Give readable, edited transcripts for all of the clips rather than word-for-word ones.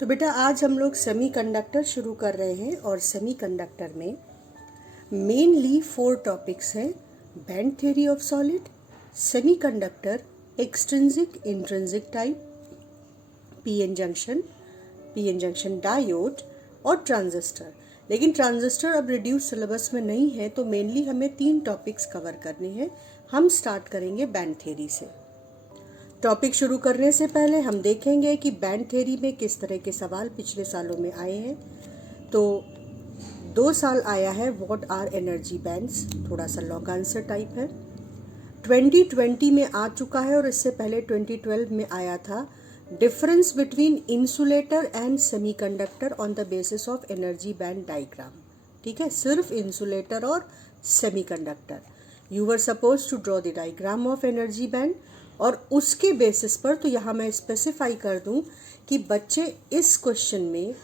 तो बेटा आज हम लोग सेमीकंडक्टर शुरू कर रहे हैं और सेमीकंडक्टर में मेनली 4 टॉपिक्स हैं। Band theory of solid, semiconductor, extrinsic intrinsic type, PN junction diode और ट्रांजिस्टर। लेकिन ट्रांजिस्टर अब रिड्यूस सिलेबस में नहीं है, तो मेनली हमें 3 टॉपिक्स कवर करने हैं। हम स्टार्ट करेंगे बैंड थ्योरी से। टॉपिक शुरू करने से पहले हम देखेंगे कि बैंड थ्योरी में किस तरह के सवाल पिछले सालों में आए हैं। तो 2 साल आया है व्हाट आर एनर्जी बैंड्स, थोड़ा सा लॉन्ग आंसर टाइप है। 2020 में आ चुका है और इससे पहले 2012 में आया था difference between insulator and semiconductor on the basis of energy band diagram. ठीक है, सिर्फ इंसुलेटर और semiconductor. You were supposed to draw the diagram of energy band, और उसके बेसिस पर तो यहाँ मैं स्पेसिफाई कर दूँ कि बच्चे इस क्वेश्चन में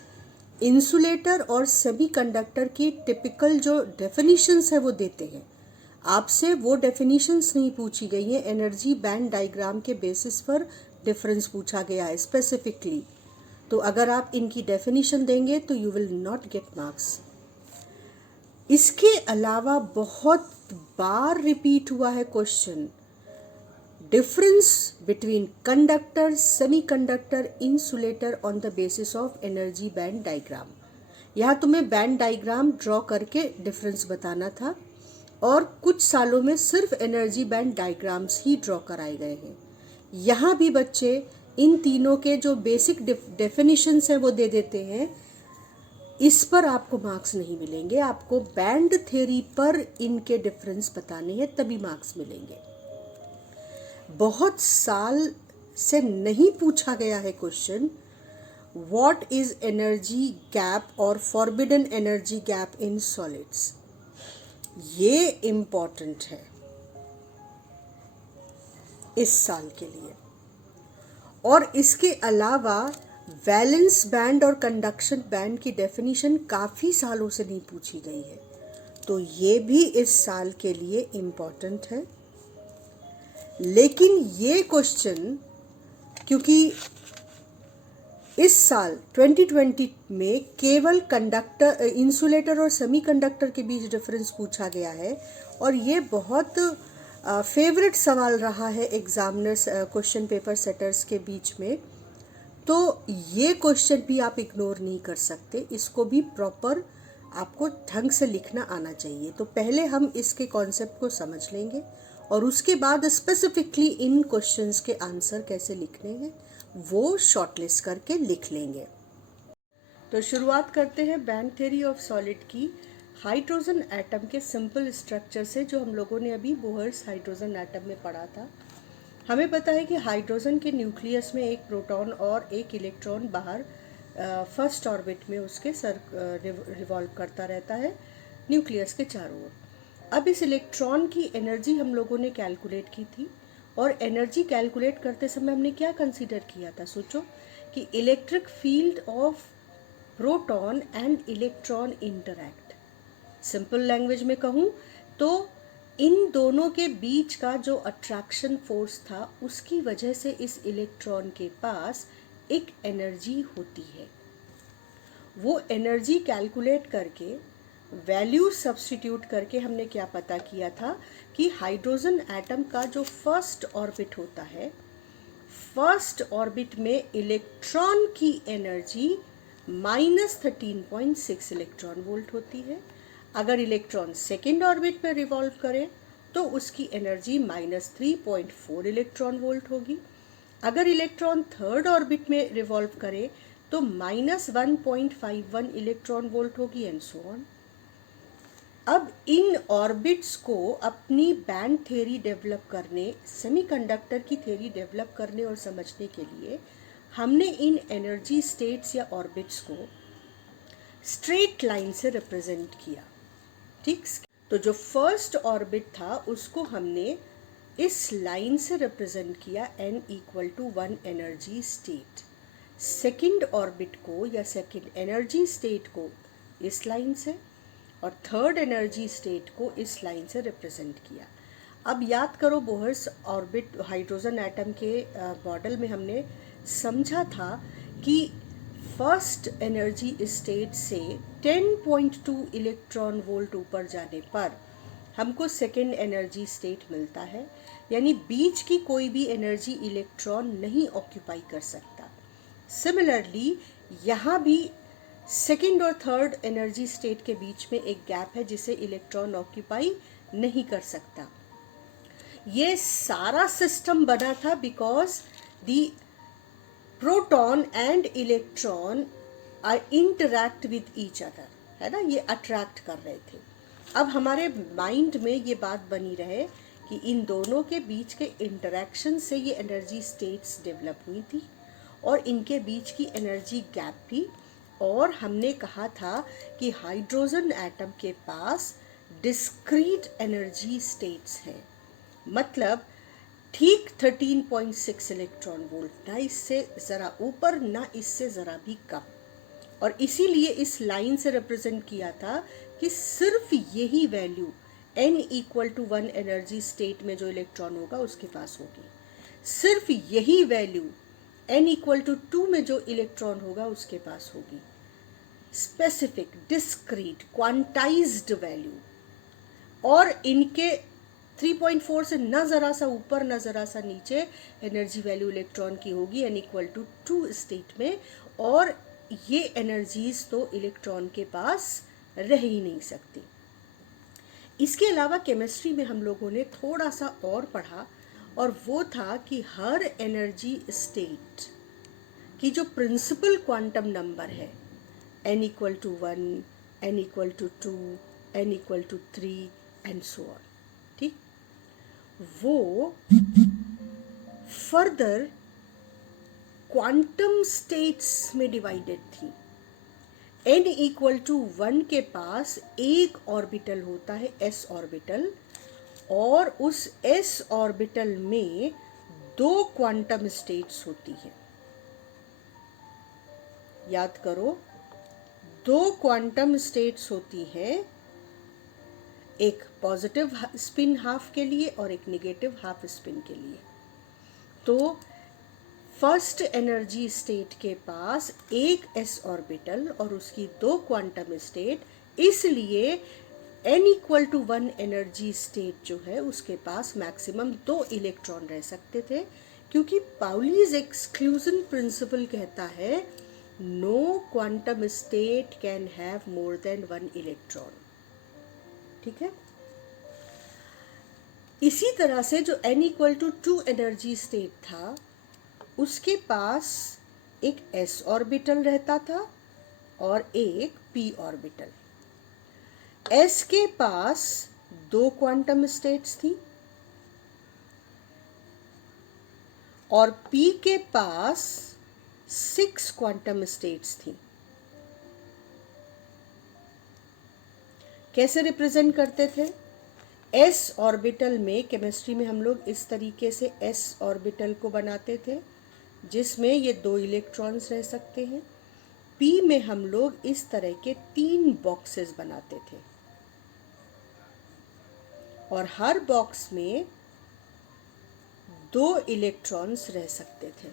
इंसुलेटर और सेमीकंडक्टर की टिपिकल जो डेफिनेशंस है वो देते हैं। आपसे वो डेफिनेशंस नहीं पूछी गई हैं, एनर्जी बैंड डायग्राम के बेसिस पर डिफरेंस पूछा गया है स्पेसिफिकली। तो अगर आप इनकी डेफिनेशन देंगे तो you will not get marks. इसके अलावा बहुत बार रिपीट हुआ है question, difference between conductor, semiconductor, insulator on the basis of energy band diagram. यहाँ तुम्हें बैंड डायग्राम ड्रॉ करके डिफरेंस बताना था, और कुछ सालों में सिर्फ एनर्जी बैंड डायग्राम्स ही ड्रॉ कराए गए हैं। यहाँ भी बच्चे इन तीनों के जो बेसिक डेफिनेशंस हैं वो दे देते हैं। इस पर आपको मार्क्स नहीं मिलेंगे, आपको बैंड थ्योरी पर इनके डिफरेंस बताने हैं, तभी मार्क्स मिलेंगे। बहुत साल से नहीं पूछा गया है question, what is energy gap और forbidden energy gap in solids. ये इम्पॉर्टेंट है इस साल के लिए। और इसके अलावा वैलेंस बैंड और कंडक्शन बैंड की डेफिनेशन काफ़ी सालों से नहीं पूछी गई है, तो ये भी इस साल के लिए इम्पॉर्टेंट है। लेकिन ये क्वेश्चन, क्योंकि इस साल 2020 में केवल कंडक्टर, इंसुलेटर और सेमीकंडक्टर के बीच डिफरेंस पूछा गया है, और ये बहुत फेवरेट सवाल रहा है एग्जामिनर्स, क्वेश्चन पेपर सेटर्स के बीच में, तो ये क्वेश्चन भी आप इग्नोर नहीं कर सकते। इसको भी प्रॉपर आपको ढंग से लिखना आना चाहिए। तो पहले हम इसके कॉन्सेप्ट को समझ लेंगे और उसके बाद स्पेसिफिकली इन क्वेश्चंस के आंसर कैसे लिखने हैं वो शॉर्टलिस्ट करके लिख लेंगे। तो शुरुआत करते हैं बैंड थ्योरी ऑफ सॉलिड की हाइड्रोजन एटम के सिंपल स्ट्रक्चर से, जो हम लोगों ने अभी बोहर्स हाइड्रोजन एटम में पढ़ा था। हमें पता है कि हाइड्रोजन के न्यूक्लियस में एक प्रोटॉन और एक इलेक्ट्रॉन बाहर फर्स्ट ऑर्बिट में उसके रिवॉल्व करता रहता है न्यूक्लियस के चारों ओर। अब इस इलेक्ट्रॉन की एनर्जी हम लोगों ने कैलकुलेट की थी, और एनर्जी कैलकुलेट करते समय हमने क्या कंसीडर किया था, सोचो कि electric field of proton and electron interact. Simple language में कहूँ तो इन दोनों के बीच का जो अट्रैक्शन फोर्स था, उसकी वजह से इस इलेक्ट्रॉन के पास एक एनर्जी होती है। वो एनर्जी कैलकुलेट करके वैल्यू सब्स्टिट्यूट करके हमने क्या पता किया था कि हाइड्रोजन एटम का जो फर्स्ट ऑर्बिट होता है, फर्स्ट ऑर्बिट में इलेक्ट्रॉन की एनर्जी -13.6 इलेक्ट्रॉन वोल्ट होती है। अगर इलेक्ट्रॉन सेकेंड ऑर्बिट में रिवॉल्व करे तो उसकी एनर्जी -3.4 इलेक्ट्रॉन वोल्ट होगी। अगर इलेक्ट्रॉन थर्ड ऑर्बिट में रिवॉल्व करे तो -1.51 इलेक्ट्रॉन वोल्ट होगी, एंड सो ऑन। अब इन ऑर्बिट्स को अपनी बैंड थ्योरी डेवलप करने, सेमीकंडक्टर की थ्योरी डेवलप करने और समझने के लिए हमने इन एनर्जी स्टेट्स या ऑर्बिट्स को स्ट्रेट लाइन से रिप्रेजेंट किया। ठीक, तो जो फर्स्ट ऑर्बिट था उसको हमने इस लाइन से रिप्रेजेंट किया, n = 1 energy state. Second orbit को या सेकेंड एनर्जी स्टेट को इस लाइन से, और थर्ड एनर्जी स्टेट को इस लाइन से रिप्रेजेंट किया। अब याद करो, बोहर्स ऑर्बिट हाइड्रोजन एटम के मॉडल में हमने समझा था कि फर्स्ट एनर्जी स्टेट से 10.2 इलेक्ट्रॉन वोल्ट ऊपर जाने पर हमको सेकेंड एनर्जी स्टेट मिलता है, यानी बीच की कोई भी एनर्जी इलेक्ट्रॉन नहीं ऑक्यूपाई कर सकता। सिमिलरली यहाँ भी सेकेंड और थर्ड एनर्जी स्टेट के बीच में एक गैप है जिसे इलेक्ट्रॉन ऑक्यूपाई नहीं कर सकता। ये सारा सिस्टम बना था because the proton and electron are interact with each other, है ना, ये अट्रैक्ट कर रहे थे। अब हमारे माइंड में ये बात बनी रहे कि इन दोनों के बीच के इंटरैक्शन से ये एनर्जी स्टेट्स डेवलप हुई थी और इनके बीच की एनर्जी गैप भी। और हमने कहा था कि हाइड्रोजन एटम के पास डिस्क्रीट एनर्जी स्टेट्स हैं, मतलब ठीक 13.6 इलेक्ट्रॉन वोल्ट, ना इससे ज़रा ऊपर ना इससे ज़रा भी कम। और इसीलिए इस लाइन से रिप्रेजेंट किया था कि सिर्फ यही value n equal to 1 energy state में जो इलेक्ट्रॉन होगा उसके पास होगी, सिर्फ यही वैल्यू n इक्वल टू 2 में जो इलेक्ट्रॉन होगा उसके पास होगी। Specific, discrete, quantized value. और इनके 3.4 से न ज़रा सा ऊपर न ज़रा सा नीचे एनर्जी वैल्यू इलेक्ट्रॉन की होगी n इक्वल टू 2 स्टेट में, और ये एनर्जीज तो इलेक्ट्रॉन के पास रह ही नहीं सकती। इसके अलावा केमिस्ट्री में हम लोगों ने थोड़ा सा और पढ़ा, और वो था कि हर एनर्जी स्टेट की जो प्रिंसिपल क्वांटम नंबर है n equal to 1, n equal to 2, n equal to 3 and so on, ठीक, वो फर्दर क्वांटम स्टेट्स में डिवाइडेड थी। n इक्वल टू 1 के पास एक ऑर्बिटल होता है s ऑर्बिटल, और उस s ऑर्बिटल में 2 क्वांटम स्टेट्स होती हैं। याद करो, 2 क्वांटम स्टेट्स होती हैं, एक पॉजिटिव स्पिन हाफ के लिए और एक नेगेटिव हाफ स्पिन के लिए। तो फर्स्ट एनर्जी स्टेट के पास एक s ऑर्बिटल और उसकी 2 क्वांटम स्टेट, इसलिए n equal to 1 energy state जो है उसके पास मैक्सिमम 2 इलेक्ट्रॉन रह सकते थे, क्योंकि पाउलीज एक्सक्लूजन प्रिंसिपल कहता है no quantum state can have more than 1 electron, ठीक है। इसी तरह से जो n equal to 2 energy state था उसके पास एक s ऑर्बिटल रहता था और एक p ऑर्बिटल। s के पास 2 क्वांटम स्टेट्स थी और p के पास 6 क्वांटम स्टेट्स थी। कैसे रिप्रेजेंट करते थे? s ऑर्बिटल में, केमिस्ट्री में हम लोग इस तरीके से s ऑर्बिटल को बनाते थे जिसमें ये 2 इलेक्ट्रॉन्स रह सकते हैं। p में हम लोग इस तरह के 3 बॉक्सेस बनाते थे और हर बॉक्स में 2 इलेक्ट्रॉन्स रह सकते थे।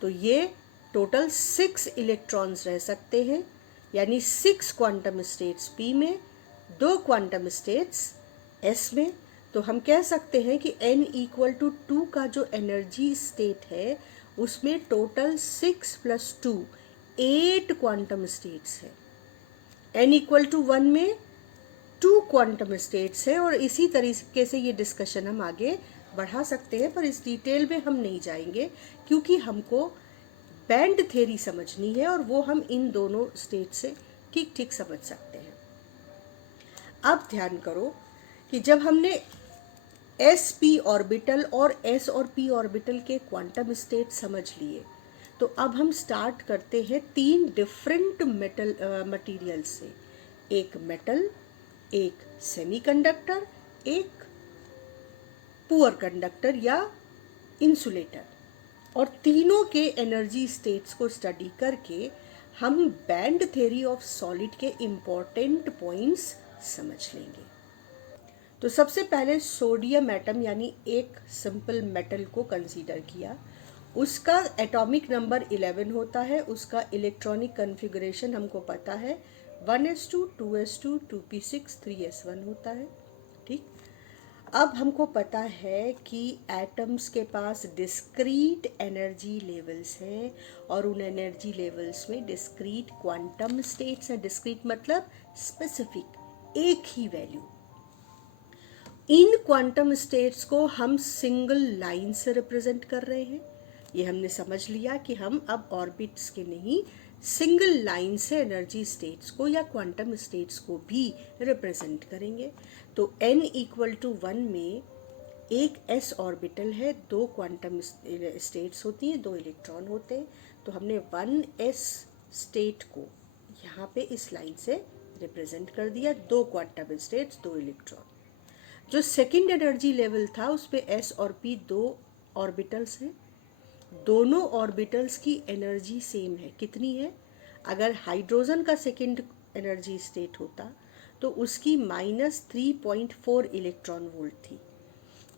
तो ये टोटल 6 इलेक्ट्रॉन्स रह सकते हैं, यानी 6 क्वांटम स्टेट्स p में, 2 क्वांटम स्टेट्स s में। तो हम कह सकते हैं कि n इक्वल टू 2 का जो एनर्जी स्टेट है उसमें टोटल 6 + 2 8 क्वांटम स्टेट्स है। n इक्वल टू 1 में 2 क्वांटम स्टेट्स है, और इसी तरीके से ये डिस्कशन हम आगे बढ़ा सकते हैं, पर इस डिटेल में हम नहीं जाएंगे क्योंकि हमको बैंड थ्योरी समझनी है और वो हम इन दोनों स्टेट से ठीक ठीक समझ सकते हैं। अब ध्यान करो कि जब हमने sp ऑर्बिटल और s और p ऑर्बिटल के क्वांटम स्टेट समझ लिए, तो अब हम स्टार्ट करते हैं 3 डिफरेंट मटेरियल से, एक मेटल, एक सेमीकंडक्टर, एक पुअर कंडक्टर या इंसुलेटर, और तीनों के एनर्जी स्टेट्स को स्टडी करके हम बैंड थ्योरी ऑफ सॉलिड के इम्पोर्टेंट पॉइंट्स समझ लेंगे। तो सबसे पहले सोडियम एटम यानी एक सिंपल मेटल को कंसीडर किया, उसका एटॉमिक नंबर 11 होता है, उसका इलेक्ट्रॉनिक कन्फिगरेशन हमको पता है 1s2 2s2 2p6 3s1 होता है। ठीक, अब हमको पता है कि एटम्स के पास डिस्क्रीट एनर्जी लेवल्स हैं और उन एनर्जी लेवल्स में डिस्क्रीट क्वांटम स्टेट्स हैं। डिस्क्रीट मतलब स्पेसिफिक, एक ही वैल्यू। इन क्वांटम स्टेट्स को हम सिंगल लाइन से रिप्रेजेंट कर रहे हैं। ये हमने समझ लिया कि हम अब ऑर्बिट्स के नहीं, सिंगल लाइन से एनर्जी स्टेट्स को या क्वांटम स्टेट्स को भी रिप्रेजेंट करेंगे। तो n इक्वल टू 1 में एक s ऑर्बिटल है, दो क्वांटम स्टेट्स होती हैं, दो इलेक्ट्रॉन होते हैं। तो हमने 1s स्टेट को यहाँ पे इस लाइन से रिप्रेजेंट कर दिया, दो क्वांटम स्टेट्स दो इलेक्ट्रॉन। जो सेकेंड एनर्जी लेवल था उस पे s और p दो ऑर्बिटल्स हैं। दोनों ऑर्बिटल्स की एनर्जी सेम है। कितनी है? अगर हाइड्रोजन का सेकेंड एनर्जी स्टेट होता तो उसकी -3.4 इलेक्ट्रॉन वोल्ट थी,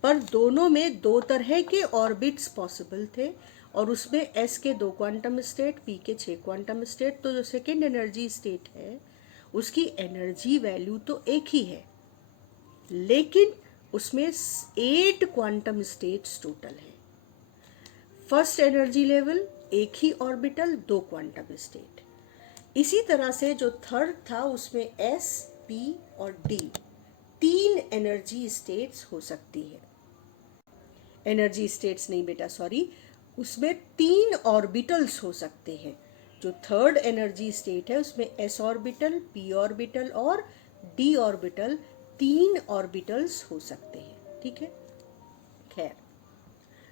पर दोनों में दो तरह के ऑर्बिट्स पॉसिबल थे और उसमें s के दो क्वांटम स्टेट, p के 6 क्वांटम स्टेट। तो जो सेकेंड एनर्जी स्टेट है उसकी एनर्जी वैल्यू तो एक ही है, लेकिन उसमें 8 क्वांटम स्टेट्स टोटल है। फर्स्ट एनर्जी लेवल एक ही ऑर्बिटल, दो क्वांटम स्टेट। इसी तरह से जो थर्ड था उसमें s, p और d तीन एनर्जी स्टेट्स हो सकती है। एनर्जी स्टेट्स नहीं बेटा, सॉरी, उसमें तीन ऑर्बिटल्स हो सकते हैं। जो थर्ड एनर्जी स्टेट है उसमें s ऑर्बिटल, p ऑर्बिटल और d ऑर्बिटल, तीन ऑर्बिटल्स हो सकते हैं। ठीक है, खैर,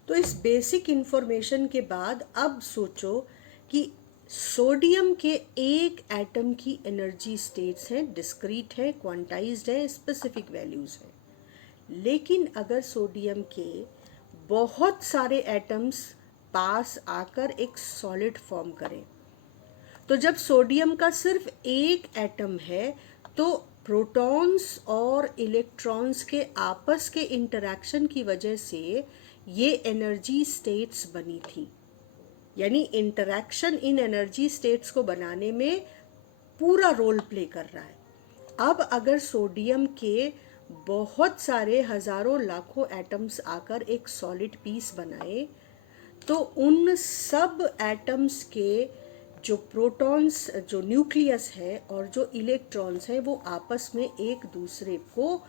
तो इस बेसिक इंफॉर्मेशन के बाद अब सोचो कि सोडियम के एक एटम की एनर्जी स्टेट्स हैं, डिस्क्रीट है, क्वांटाइज्ड है, स्पेसिफिक वैल्यूज हैं। लेकिन अगर सोडियम के बहुत सारे एटम्स पास आकर एक सॉलिड फॉर्म करें, तो जब सोडियम का सिर्फ एक एटम है तो प्रोटॉन्स और इलेक्ट्रॉन्स के आपस के इंटरैक्शन की वजह से ये एनर्जी स्टेट्स बनी थी। यानी इंटरैक्शन इन एनर्जी स्टेट्स को बनाने में पूरा रोल प्ले कर रहा है। अब अगर सोडियम के बहुत सारे हजारों लाखों एटम्स आकर एक सॉलिड पीस बनाए तो उन सब एटम्स के जो प्रोटॉन्स, जो न्यूक्लियस है और जो इलेक्ट्रॉन्स हैं वो आपस में एक दूसरे को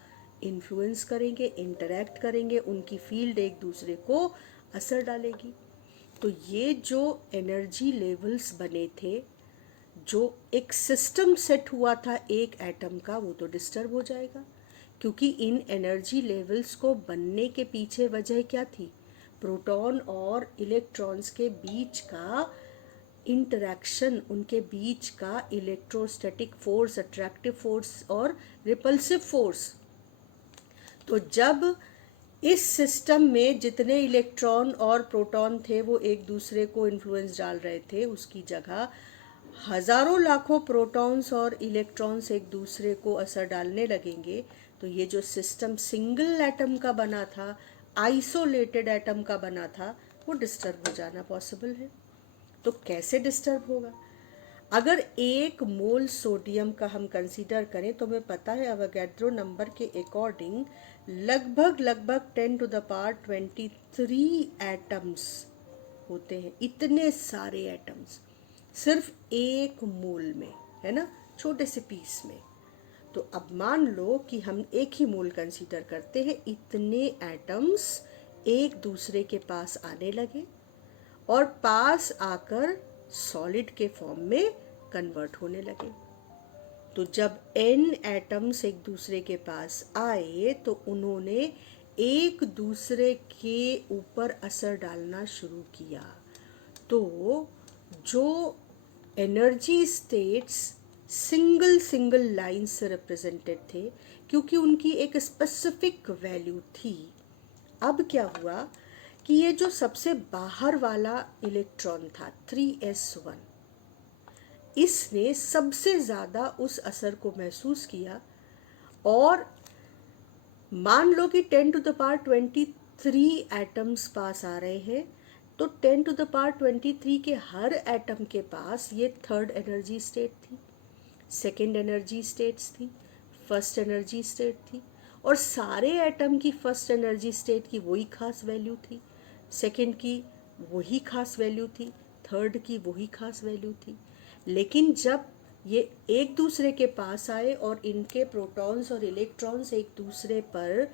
इन्फ्लुएंस करेंगे, इंटरैक्ट करेंगे, उनकी फील्ड एक दूसरे को असर डालेगी। तो ये जो एनर्जी लेवल्स बने थे, जो एक सिस्टम सेट हुआ था एक एटम का, वो तो डिस्टर्ब हो जाएगा। क्योंकि इन एनर्जी लेवल्स को बनने के पीछे वजह क्या थी? प्रोटॉन और इलेक्ट्रॉन्स के बीच का इंटरैक्शन, उनके बीच का इलेक्ट्रोस्टैटिक फोर्स, अट्रैक्टिव फोर्स और रिपल्सिव फोर्स। तो जब इस सिस्टम में जितने इलेक्ट्रॉन और प्रोटॉन थे वो एक दूसरे को इन्फ्लुएंस डाल रहे थे, उसकी जगह हजारों लाखों प्रोटॉन्स और इलेक्ट्रॉन्स एक दूसरे को असर डालने लगेंगे, तो ये जो सिस्टम सिंगल एटम का बना था, आइसोलेटेड एटम का बना था, वो डिस्टर्ब हो जाना पॉसिबल है। तो कैसे डिस्टर्ब होगा? अगर एक मोल सोडियम का हम कंसीडर करें तो हमें पता है अवोगाड्रो नंबर के अकॉर्डिंग लगभग 10 टू द पावर 23 एटम्स होते हैं। इतने सारे एटम्स सिर्फ एक मोल में, है ना, छोटे से पीस में। तो अब मान लो कि हम एक ही मोल कंसीडर करते हैं, इतने एटम्स एक दूसरे के पास आने लगे और पास आकर सॉलिड के फॉर्म में कन्वर्ट होने लगे। तो जब n एटम्स एक दूसरे के पास आए तो उन्होंने एक दूसरे के ऊपर असर डालना शुरू किया। तो जो एनर्जी स्टेट्स सिंगल लाइन से रिप्रेजेंटेड थे, क्योंकि उनकी एक स्पेसिफिक वैल्यू थी, अब क्या हुआ कि ये जो सबसे बाहर वाला इलेक्ट्रॉन था 3s1, इसने सबसे ज़्यादा उस असर को महसूस किया और मान लो कि 10 टू द पावर 23 एटम्स पास आ रहे हैं, तो 10⁻23 के हर एटम के पास ये थर्ड एनर्जी स्टेट थी, सेकेंड एनर्जी स्टेट्स थी, फर्स्ट एनर्जी स्टेट थी, और सारे एटम की फर्स्ट एनर्जी स्टेट की वही खास वैल्यू थी, सेकेंड की वही खास वैल्यू थी, थर्ड की वही खास वैल्यू थी। लेकिन जब ये एक दूसरे के पास आए और इनके प्रोटॉन्स और इलेक्ट्रॉन्स एक दूसरे पर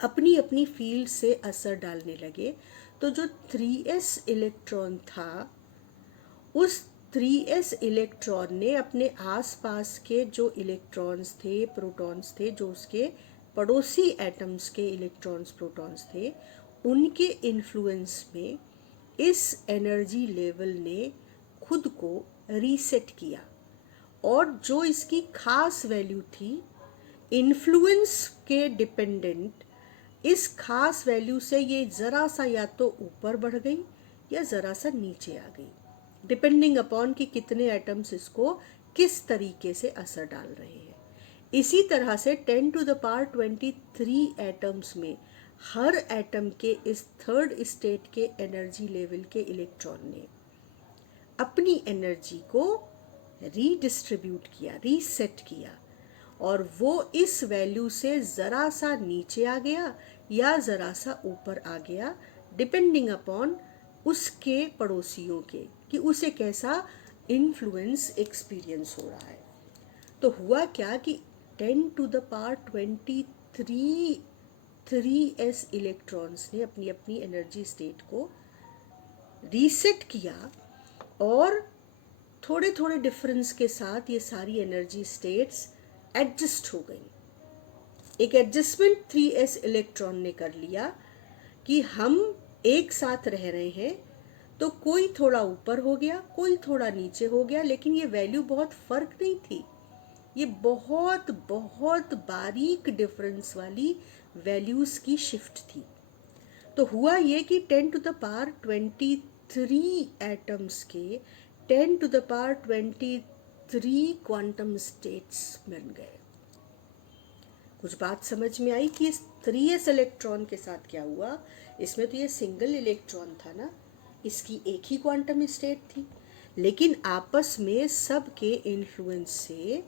अपनी अपनी फील्ड से असर डालने लगे, तो जो 3s इलेक्ट्रॉन था, उस 3s इलेक्ट्रॉन ने अपने आसपास के जो इलेक्ट्रॉन्स थे, प्रोटॉन्स थे, जो उसके पड़ोसी एटम्स के इलेक्ट्रॉन्स प्रोटॉन्स थे, उनके इन्फ्लुएंस में इस एनर्जी लेवल ने खुद को रीसेट किया, और जो इसकी खास वैल्यू थी, इन्फ्लुएंस के डिपेंडेंट इस खास वैल्यू से ये ज़रा सा या तो ऊपर बढ़ गई या ज़रा सा नीचे आ गई, डिपेंडिंग अपॉन कि कितने एटम्स इसको किस तरीके से असर डाल रहे हैं। इसी तरह से 10⁻23 एटम्स में हर एटम के इस थर्ड स्टेट के एनर्जी लेवल के इलेक्ट्रॉन ने अपनी एनर्जी को रीडिस्ट्रीब्यूट किया, रीसेट किया, और वो इस वैल्यू से ज़रा सा नीचे आ गया या ज़रा सा ऊपर आ गया, डिपेंडिंग अपॉन उसके पड़ोसियों के कि उसे कैसा इन्फ्लुएंस एक्सपीरियंस हो रहा है। तो हुआ क्या कि 10⁻23 3s इलेक्ट्रॉन्स ने अपनी अपनी एनर्जी स्टेट को रीसेट किया, और थोड़े थोड़े डिफरेंस के साथ ये सारी एनर्जी स्टेट्स एडजस्ट हो गई। एक एडजस्टमेंट 3s इलेक्ट्रॉन ने कर लिया कि हम एक साथ रह रहे हैं, तो कोई थोड़ा ऊपर हो गया, कोई थोड़ा नीचे हो गया, लेकिन ये वैल्यू बहुत फर्क नहीं थी, ये बहुत बहुत बारीक डिफरेंस वाली वैल्यूज की शिफ्ट थी। तो हुआ ये कि 10⁻23 एटम्स के 10⁻23 क्वांटम स्टेट्स बन गए। कुछ बात समझ में आई कि इस 3s इलेक्ट्रॉन के साथ क्या हुआ। इसमें तो ये सिंगल इलेक्ट्रॉन था ना, इसकी एक ही क्वांटम स्टेट थी, लेकिन आपस में सब के इन्फ्लुएंस से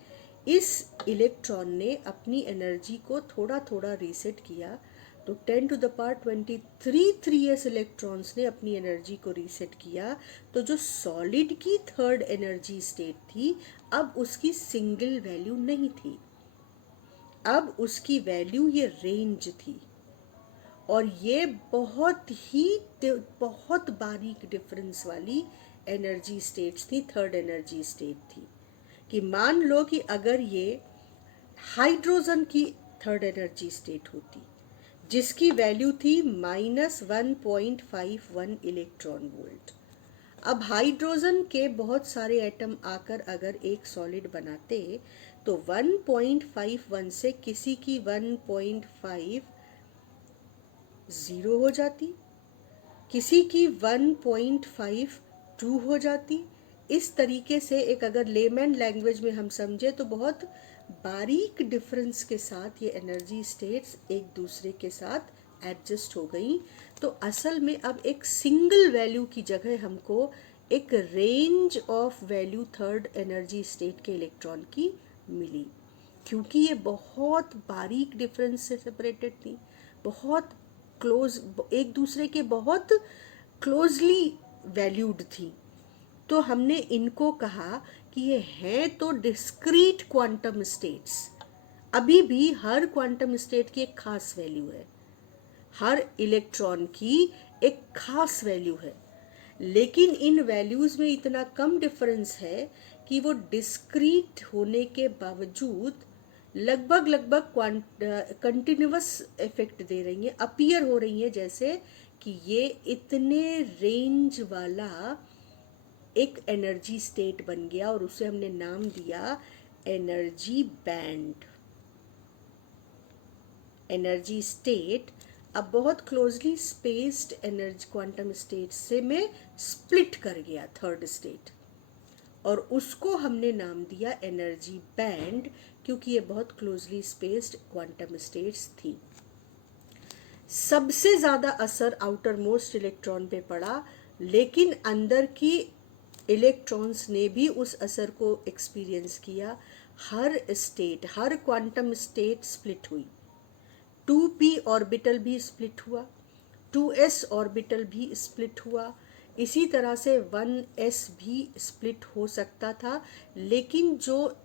इस इलेक्ट्रॉन ने अपनी एनर्जी को थोड़ा थोड़ा रीसेट किया। तो 10⁻23 3s इलेक्ट्रॉन्स ने अपनी एनर्जी को रीसेट किया, तो जो सॉलिड की थर्ड एनर्जी स्टेट थी, अब उसकी सिंगल वैल्यू नहीं थी, अब उसकी वैल्यू ये रेंज थी, और ये बहुत बारीक डिफरेंस वाली एनर्जी स्टेट्स थी, थर्ड एनर्जी स्टेट थी। कि मान लो कि अगर ये हाइड्रोजन की थर्ड एनर्जी स्टेट होती, जिसकी वैल्यू थी -1.51 इलेक्ट्रॉन वोल्ट। अब हाइड्रोजन के बहुत सारे एटम आकर अगर एक सॉलिड बनाते, तो 1.51 से किसी की 1.5 0 हो जाती, किसी की 1.52 हो जाती। इस तरीके से एक अगर लेमैन लैंग्वेज में हम समझे तो बहुत बारीक डिफरेंस के साथ ये एनर्जी स्टेट्स एक दूसरे के साथ एडजस्ट हो गई। तो असल में अब एक सिंगल वैल्यू की जगह हमको एक range of value third energy state के इलेक्ट्रॉन की मिली, क्योंकि ये बहुत बारीक डिफरेंस से सेपरेटेड थी, बहुत क्लोज, एक दूसरे के बहुत क्लोजली वैल्यूड थी। तो हमने इनको कहा कि ये हैं तो डिस्क्रीट क्वांटम स्टेट्स। अभी भी हर क्वांटम स्टेट की एक खास वैल्यू है, हर इलेक्ट्रॉन की एक खास वैल्यू है, लेकिन इन वैल्यूज में इतना कम डिफरेंस है कि वो डिस्क्रीट होने के बावजूद लगभग कंटिन्यूअस इफेक्ट दे रही हैं, अपीयर हो रही हैं, जैसे कि ये इतने रेंज वाला एक एनर्जी स्टेट बन गया, और उसे हमने नाम दिया एनर्जी बैंड। एनर्जी स्टेट अब बहुत closely spaced energy quantum state से में स्प्लिट कर गया थर्ड स्टेट, और उसको हमने नाम दिया एनर्जी बैंड, क्योंकि ये बहुत क्लोजली स्पेस्ड क्वांटम स्टेट्स थी। सबसे ज़्यादा असर आउटर मोस्ट इलेक्ट्रॉन पे पड़ा, लेकिन अंदर की इलेक्ट्रॉन्स ने भी उस असर को एक्सपीरियंस किया। हर क्वांटम स्टेट स्प्लिट हुई। 2p ऑर्बिटल भी स्प्लिट हुआ, 2s ऑर्बिटल भी स्प्लिट हुआ, इसी तरह से 1s भी स्प्लिट हो सकता था। लेकिन जो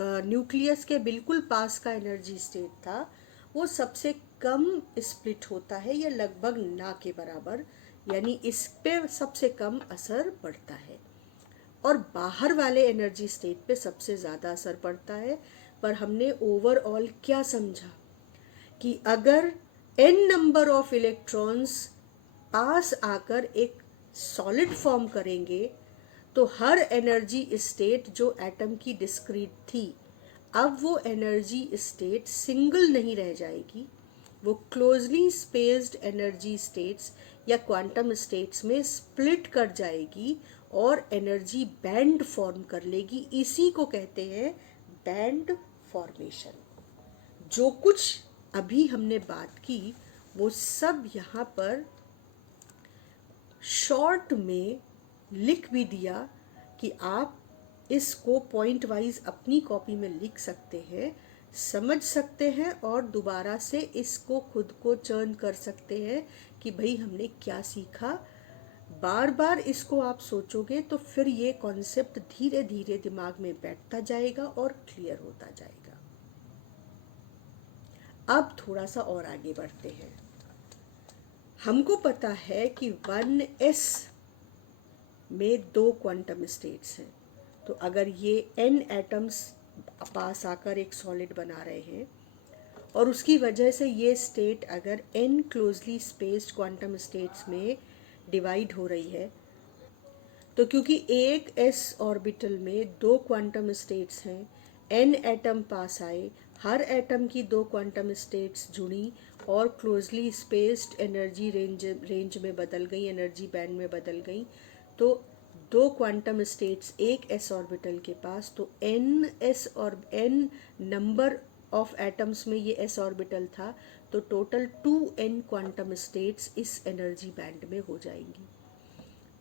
न्यूक्लियस के बिल्कुल पास का एनर्जी स्टेट था वो सबसे कम स्प्लिट होता है, या लगभग ना के बराबर, यानी इस पे सबसे कम असर पड़ता है। और बाहर वाले एनर्जी स्टेट पे सबसे ज़्यादा असर पड़ता है। पर हमने ओवरऑल क्या समझा कि अगर n नंबर ऑफ इलेक्ट्रॉन्स पास आकर एक सॉलिड फॉर्म करेंगे तो हर एनर्जी स्टेट जो एटम की डिस्क्रीट थी, अब वो एनर्जी स्टेट सिंगल नहीं रह जाएगी, वो क्लोजली स्पेस्ड एनर्जी स्टेट्स या क्वांटम स्टेट्स में स्प्लिट कर जाएगी और एनर्जी बैंड फॉर्म कर लेगी। इसी को कहते हैं बैंड फॉर्मेशन। जो कुछ अभी हमने बात की वो सब यहाँ पर शॉर्ट में लिख भी दिया कि आप इसको पॉइंट वाइज अपनी कॉपी में लिख सकते हैं, समझ सकते हैं और दोबारा से इसको खुद को चर्न कर सकते हैं कि भाई हमने क्या सीखा। बार बार इसको आप सोचोगे तो फिर ये कॉन्सेप्ट धीरे धीरे दिमाग में बैठता जाएगा और क्लियर होता जाएगा। अब थोड़ा सा और आगे बढ़ते हैं। हमको पता है कि 1s में 2 क्वांटम स्टेट्स हैं। तो अगर ये n एटम्स पास आकर एक सॉलिड बना रहे हैं और उसकी वजह से ये स्टेट अगर n closely spaced quantum states में डिवाइड हो रही है, तो क्योंकि एक s ऑर्बिटल में 2 क्वांटम स्टेट्स हैं, n एटम पास आए, हर एटम की 2 क्वांटम स्टेट्स जुड़ी और क्लोजली स्पेस्ड एनर्जी रेंज में बदल गई, एनर्जी बैंड में बदल गई, तो 2 क्वांटम स्टेट्स एक s ऑर्बिटल के पास, तो n नंबर ऑफ एटम्स में ये s ऑर्बिटल था, तो टोटल 2n क्वांटम स्टेट्स इस एनर्जी बैंड में हो जाएंगी।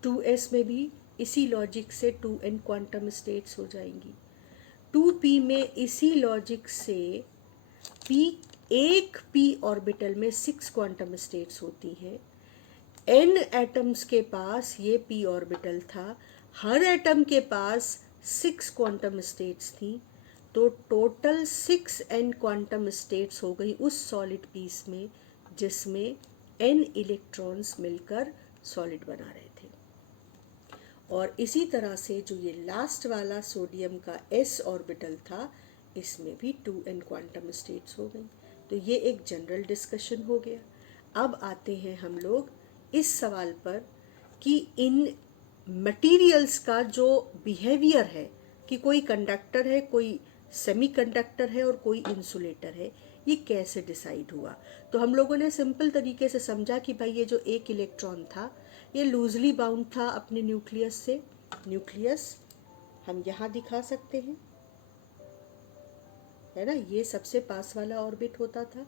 2s में भी इसी लॉजिक से 2n क्वांटम स्टेट्स हो जाएंगी। 2p में इसी लॉजिक से एक p ऑर्बिटल में 6 क्वांटम स्टेट्स होती हैं। n एटम्स के पास ये p ऑर्बिटल था, हर एटम के पास 6 क्वांटम स्टेट्स थी, तो टोटल 6n क्वांटम स्टेट्स हो गई उस सॉलिड पीस में जिसमें n इलेक्ट्रॉन्स मिलकर सॉलिड बना रहे थे। और इसी तरह से जो ये लास्ट वाला सोडियम का s ऑर्बिटल था, इसमें भी 2n क्वांटम स्टेट्स हो गई। तो ये एक जनरल डिस्कशन हो गया। अब आते हैं हम लोग इस सवाल पर कि इन मटेरियल्स का जो बिहेवियर है, कि कोई कंडक्टर है, कोई सेमीकंडक्टर है और कोई इंसुलेटर है, ये कैसे डिसाइड हुआ। तो हम लोगों ने सिंपल तरीके से समझा कि भाई ये जो एक इलेक्ट्रॉन था ये लूजली बाउंड था अपने न्यूक्लियस से। न्यूक्लियस हम यहाँ दिखा सकते हैं, है ना, ये सबसे पास वाला ऑर्बिट होता था।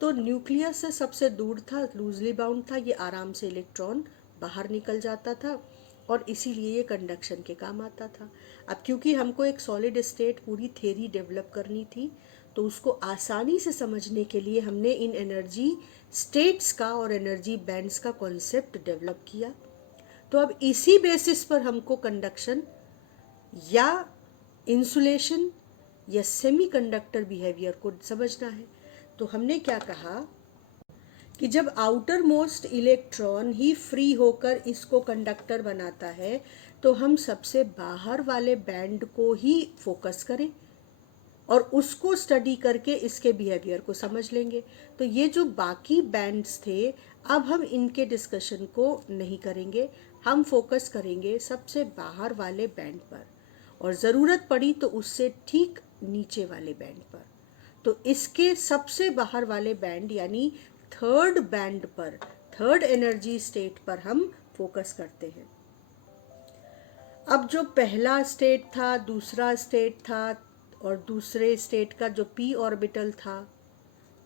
तो न्यूक्लियस से सबसे दूर था, लूजली बाउंड था, ये आराम से इलेक्ट्रॉन बाहर निकल जाता था और इसीलिए ये कंडक्शन के काम आता था। अब क्योंकि हमको एक सॉलिड स्टेट पूरी थ्योरी डेवलप करनी थी, तो उसको आसानी से समझने के लिए हमने इन एनर्जी स्टेट्स का और एनर्जी बैंड्स का कॉन्सेप्ट डेवलप किया। तो अब इसी बेसिस पर हमको कंडक्शन या इंसुलेशन या सेमीकंडक्टर बिहेवियर को समझना है। तो हमने क्या कहा कि जब आउटर मोस्ट इलेक्ट्रॉन ही फ्री होकर इसको कंडक्टर बनाता है, तो हम सबसे बाहर वाले बैंड को ही फोकस करें और उसको स्टडी करके इसके बिहेवियर को समझ लेंगे। तो ये जो बाकी बैंड्स थे, अब हम इनके डिस्कशन को नहीं करेंगे, हम फोकस करेंगे सबसे बाहर वाले बैंड पर और ज़रूरत पड़ी तो उससे ठीक नीचे वाले बैंड पर। तो इसके सबसे बाहर वाले बैंड यानी थर्ड बैंड पर, थर्ड एनर्जी स्टेट पर हम फोकस करते हैं। अब जो पहला स्टेट था, दूसरा स्टेट था और दूसरे स्टेट का जो p ऑर्बिटल था,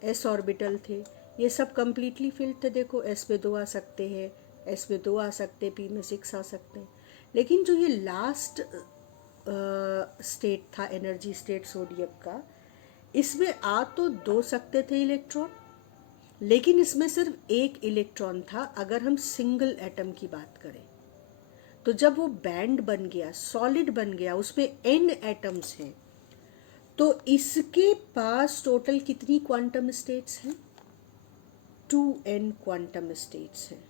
s ऑर्बिटल थे, ये सब कम्प्लीटली फिल्ड थे। देखो S में 2 आ सकते हैं, S में 2 आ सकते हैं, P में 6 आ सकते हैं। लेकिन जो ये लास्ट स्टेट था एनर्जी स्टेट सोडियम का, इसमें आ तो 2 सकते थे इलेक्ट्रॉन, लेकिन इसमें सिर्फ एक इलेक्ट्रॉन था अगर हम सिंगल एटम की बात करें। तो जब वो बैंड बन गया, सॉलिड बन गया, उसमें n एटम्स हैं, तो इसके पास टोटल कितनी क्वांटम स्टेट्स हैं? 2n क्वांटम स्टेट्स हैं।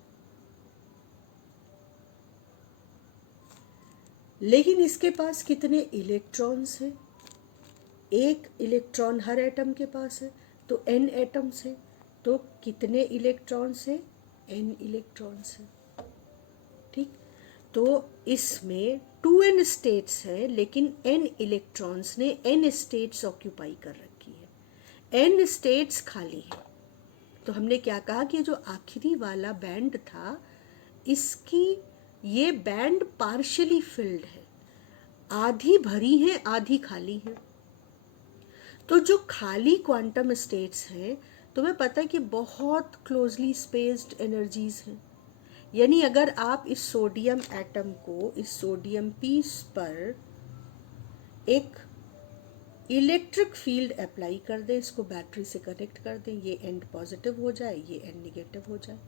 लेकिन इसके पास कितने इलेक्ट्रॉन्स हैं? एक इलेक्ट्रॉन हर एटम के पास है, तो n एटम्स हैं। तो कितने इलेक्ट्रॉन्स हैं? n इलेक्ट्रॉन्स हैं। ठीक, तो इसमें 2n स्टेट्स है, लेकिन n इलेक्ट्रॉन्स ने n स्टेट्स ऑक्यूपाई कर रखी है, n स्टेट्स खाली है। तो हमने क्या कहा कि जो आखिरी वाला बैंड था, इसकी ये बैंड पार्शियली फिल्ड है, आधी भरी है आधी खाली है। तो जो खाली क्वांटम स्टेट्स हैं, तुम्हें पता है कि बहुत क्लोजली स्पेस्ड एनर्जीज हैं। यानी अगर आप इस सोडियम एटम को, इस सोडियम पीस पर एक इलेक्ट्रिक फील्ड अप्लाई कर दें, इसको बैटरी से कनेक्ट कर दें, ये एंड पॉजिटिव हो जाए, ये एंड निगेटिव हो जाए,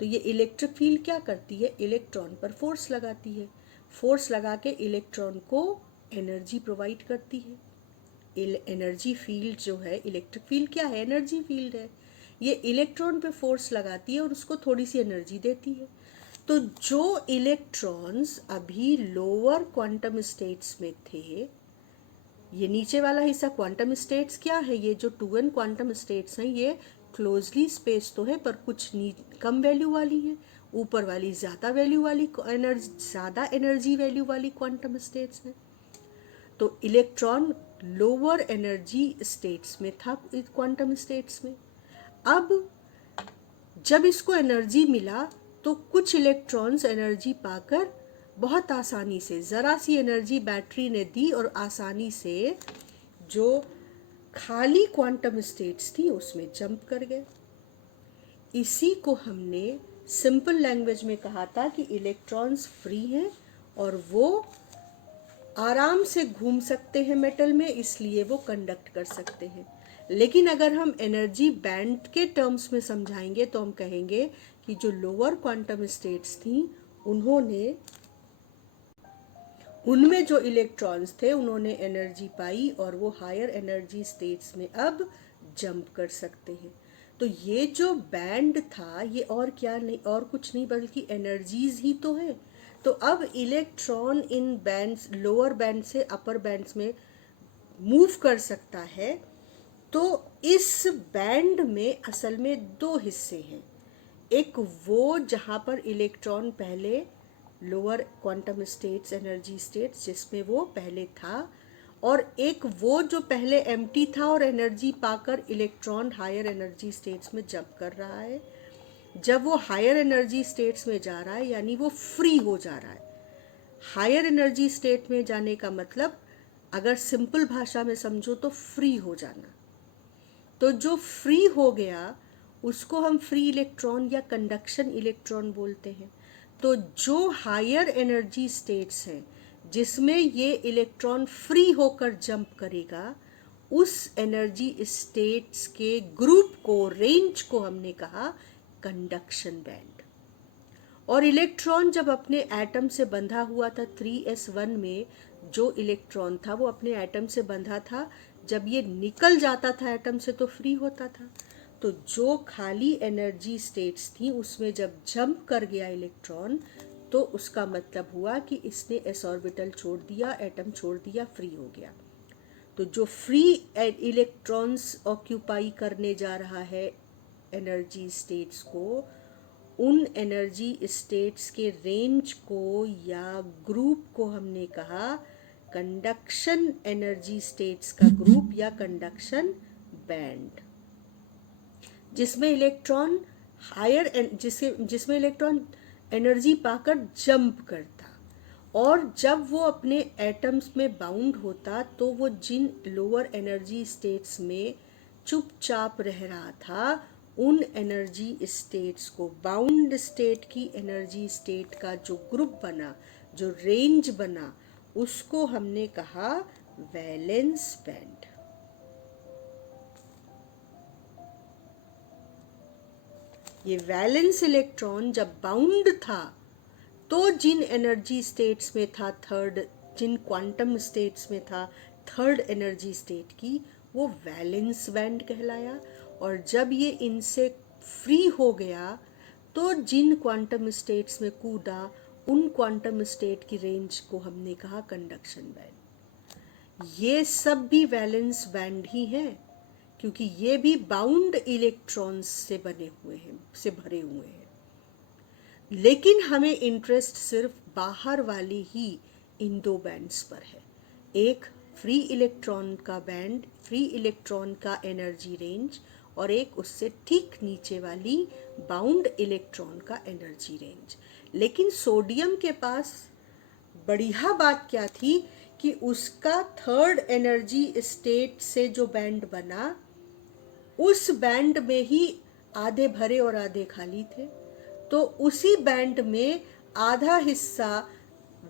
तो ये इलेक्ट्रिक फील्ड क्या करती है? इलेक्ट्रॉन पर फोर्स लगाती है। फोर्स लगा के इलेक्ट्रॉन को एनर्जी प्रोवाइड करती है। एनर्जी फील्ड जो है, इलेक्ट्रिक फील्ड क्या है? एनर्जी फील्ड है। ये इलेक्ट्रॉन पे फोर्स लगाती है और उसको थोड़ी सी एनर्जी देती है। तो जो इलेक्ट्रॉन्स अभी लोअर क्वांटम स्टेट्स में थे, ये नीचे वाला हिस्सा क्वांटम स्टेट्स क्या है? ये जो 2n क्वांटम स्टेट्स हैं, ये क्लोजली स्पेस तो है पर कुछ कम वैल्यू वाली है, ऊपर वाली ज़्यादा वैल्यू वाली ज़्यादा एनर्जी वैल्यू वाली क्वांटम स्टेट्स हैं। तो इलेक्ट्रॉन लोअर एनर्जी स्टेट्स में था, क्वांटम स्टेट्स में। अब जब इसको एनर्जी मिला तो कुछ इलेक्ट्रॉन्स एनर्जी पाकर बहुत आसानी से, ज़रा सी एनर्जी बैटरी ने दी और आसानी से जो खाली क्वांटम स्टेट्स थी उसमें जंप कर गए। इसी को हमने सिंपल लैंग्वेज में कहा था कि इलेक्ट्रॉन्स फ्री हैं और वो आराम से घूम सकते हैं मेटल में, इसलिए वो कंडक्ट कर सकते हैं। लेकिन अगर हम एनर्जी बैंड के टर्म्स में समझाएंगे तो हम कहेंगे कि जो लोअर क्वांटम स्टेट्स थी, उनमें जो इलेक्ट्रॉन्स थे उन्होंने एनर्जी पाई और वो हायर एनर्जी स्टेट्स में अब जंप कर सकते हैं। तो ये जो बैंड था, ये और क्या नहीं, और कुछ नहीं बल्कि एनर्जीज ही तो है। तो अब electron in bands, lower band से अपर बैंड्स में मूव कर सकता है। तो इस बैंड में असल में दो हिस्से हैं। एक वो जहाँ पर इलेक्ट्रॉन पहले lower quantum states, energy states जिसमें वो पहले था, और एक वो जो पहले एम्प्टी था और एनर्जी पाकर इलेक्ट्रॉन हायर एनर्जी स्टेट्स में जंप कर रहा है। जब वो हायर एनर्जी स्टेट्स में जा रहा है यानी वो फ्री हो जा रहा है। हायर एनर्जी स्टेट में जाने का मतलब, अगर सिंपल भाषा में समझो तो फ्री हो जाना। तो जो फ्री हो गया उसको हम फ्री इलेक्ट्रॉन या कंडक्शन इलेक्ट्रॉन बोलते हैं। तो जो हायर एनर्जी स्टेट्स हैं जिसमें ये इलेक्ट्रॉन फ्री होकर जंप करेगा, उस एनर्जी स्टेट्स के ग्रुप को, रेंज को हमने कहा कंडक्शन बैंड। और इलेक्ट्रॉन जब अपने एटम से बंधा हुआ था 3s1 में, जो इलेक्ट्रॉन था वो अपने एटम से बंधा था, जब ये निकल जाता था एटम से तो फ्री होता था। तो जो खाली एनर्जी स्टेट्स थी उसमें जब जंप कर गया इलेक्ट्रॉन, तो उसका मतलब हुआ कि इसने s ऑर्बिटल छोड़ दिया, एटम छोड़ दिया, फ्री हो गया। तो जो फ्री इलेक्ट्रॉन्स ऑक्यूपाई करने जा रहा है एनर्जी स्टेट्स को, उन एनर्जी स्टेट्स के रेंज को या ग्रुप को हमने कहा कंडक्शन एनर्जी स्टेट्स का ग्रुप या कंडक्शन बैंड, जिसमें इलेक्ट्रॉन जिसमें इलेक्ट्रॉन एनर्जी पाकर जंप करता, और जब वो अपने एटम्स में बाउंड होता तो वो जिन लोअर एनर्जी स्टेट्स में चुपचाप रह रहा था उन एनर्जी स्टेट्स को, बाउंड स्टेट की एनर्जी स्टेट का जो ग्रुप बना, जो रेंज बना, उसको हमने कहा वैलेंस बैंड। ये वैलेंस इलेक्ट्रॉन जब बाउंड था तो जिन एनर्जी स्टेट्स में था थर्ड, जिन क्वांटम स्टेट्स में था थर्ड एनर्जी स्टेट की, वो वैलेंस बैंड कहलाया। और जब ये इनसे फ्री हो गया तो जिन क्वांटम स्टेट्स में कूदा उन क्वांटम स्टेट की रेंज को हमने कहा कंडक्शन बैंड। ये सब भी वैलेंस बैंड ही हैं, क्योंकि ये भी बाउंड इलेक्ट्रॉन्स से बने हुए हैं, से भरे हुए हैं। लेकिन हमें इंटरेस्ट सिर्फ बाहर वाली ही इन दो बैंड्स पर है। एक फ्री इलेक्ट्रॉन का बैंड, फ्री इलेक्ट्रॉन का एनर्जी रेंज, और एक उससे ठीक नीचे वाली बाउंड इलेक्ट्रॉन का एनर्जी रेंज। लेकिन सोडियम के पास बढ़िया बात क्या थी कि उसका थर्ड एनर्जी स्टेट से जो बैंड बना, उस बैंड में ही आधे भरे और आधे खाली थे। तो उसी बैंड में आधा हिस्सा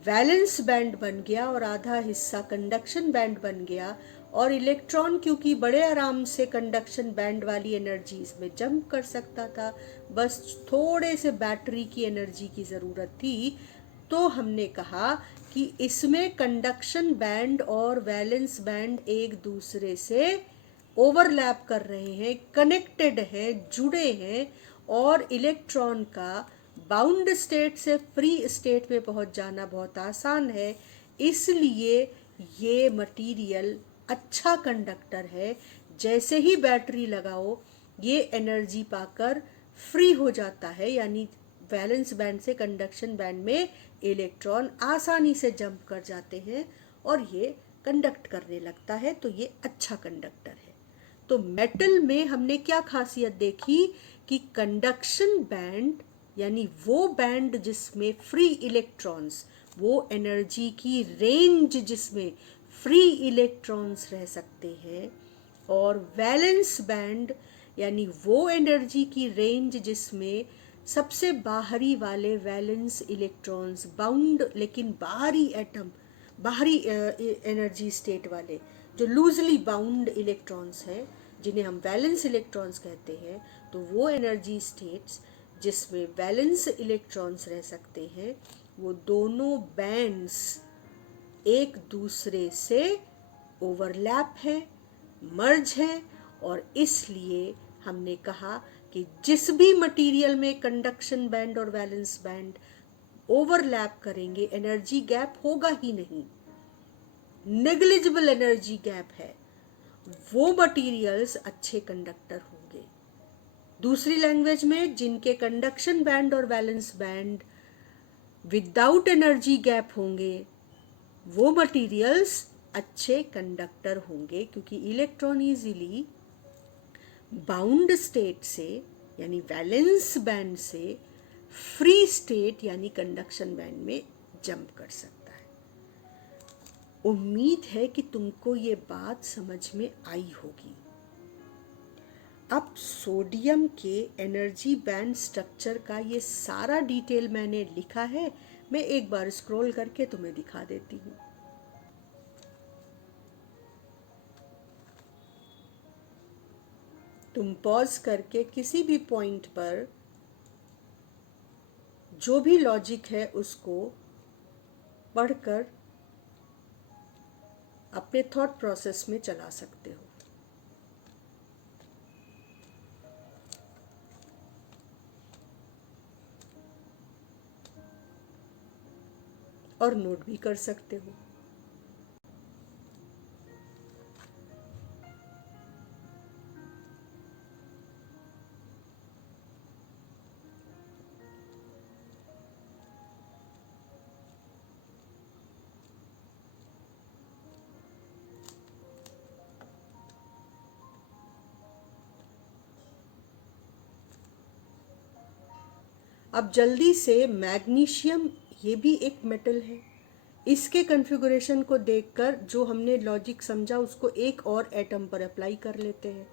वैलेंस बैंड बन गया और आधा हिस्सा कंडक्शन बैंड बन गया। और इलेक्ट्रॉन क्योंकि बड़े आराम से कंडक्शन बैंड वाली एनर्जीज में जंप कर सकता था, बस थोड़े से बैटरी की एनर्जी की ज़रूरत थी, तो हमने कहा कि इसमें कंडक्शन बैंड और वैलेंस बैंड एक दूसरे से ओवरलैप कर रहे हैं, कनेक्टेड हैं, जुड़े हैं, और इलेक्ट्रॉन का बाउंड स्टेट से फ्री स्टेट में पहुंच जाना बहुत आसान है। इसलिए ये मटेरियल अच्छा कंडक्टर है। जैसे ही बैटरी लगाओ ये एनर्जी पाकर फ्री हो जाता है, यानी वैलेंस बैंड से कंडक्शन बैंड में इलेक्ट्रॉन आसानी से जंप कर जाते हैं और ये कंडक्ट करने लगता है, तो ये अच्छा कंडक्टर है। तो मेटल में हमने क्या खासियत देखी कि कंडक्शन बैंड, यानी वो बैंड जिसमें फ्री इलेक्ट्रॉन्स, वो एनर्जी की रेंज जिसमें फ्री इलेक्ट्रॉन्स रह सकते हैं, और वैलेंस बैंड यानी वो एनर्जी की रेंज जिसमें सबसे बाहरी वाले वैलेंस इलेक्ट्रॉन्स, बाउंड लेकिन बाहरी एटम, बाहरी एनर्जी स्टेट वाले जो लूजली बाउंड इलेक्ट्रॉन्स हैं, जिन्हें हम वैलेंस इलेक्ट्रॉन्स कहते हैं, तो वो एनर्जी स्टेट्स जिसमें वैलेंस इलेक्ट्रॉन्स रह सकते हैं, वो दोनों बैंड्स एक दूसरे से ओवरलैप है, मर्ज है। और इसलिए हमने कहा कि जिस भी मटेरियल में कंडक्शन बैंड और वैलेंस बैंड ओवरलैप करेंगे, एनर्जी गैप होगा ही नहीं, नेग्लिजिबल एनर्जी गैप है, वो मटेरियल्स अच्छे कंडक्टर होंगे। दूसरी लैंग्वेज में, जिनके कंडक्शन बैंड और valence band without energy gap होंगे, वो मटेरियल्स अच्छे कंडक्टर होंगे, क्योंकि इलेक्ट्रॉन इजीली बाउंड स्टेट से यानी वैलेंस बैंड से फ्री स्टेट यानी कंडक्शन बैंड में जंप कर सकता है। उम्मीद है कि तुमको ये बात समझ में आई होगी। अब सोडियम के एनर्जी बैंड स्ट्रक्चर का ये सारा डिटेल मैंने लिखा है, मैं एक बार स्क्रॉल करके तुम्हें दिखा देती हूँ। तुम पॉज करके किसी भी पॉइंट पर जो भी लॉजिक है उसको पढ़कर अपने थॉट प्रोसेस में चला सकते हो और नोट भी कर सकते हो। अब जल्दी से, मैग्नीशियम ये भी एक मेटल है। इसके कॉन्फ़िगरेशन को देखकर जो हमने लॉजिक समझा उसको एक और एटम पर अप्लाई कर लेते हैं।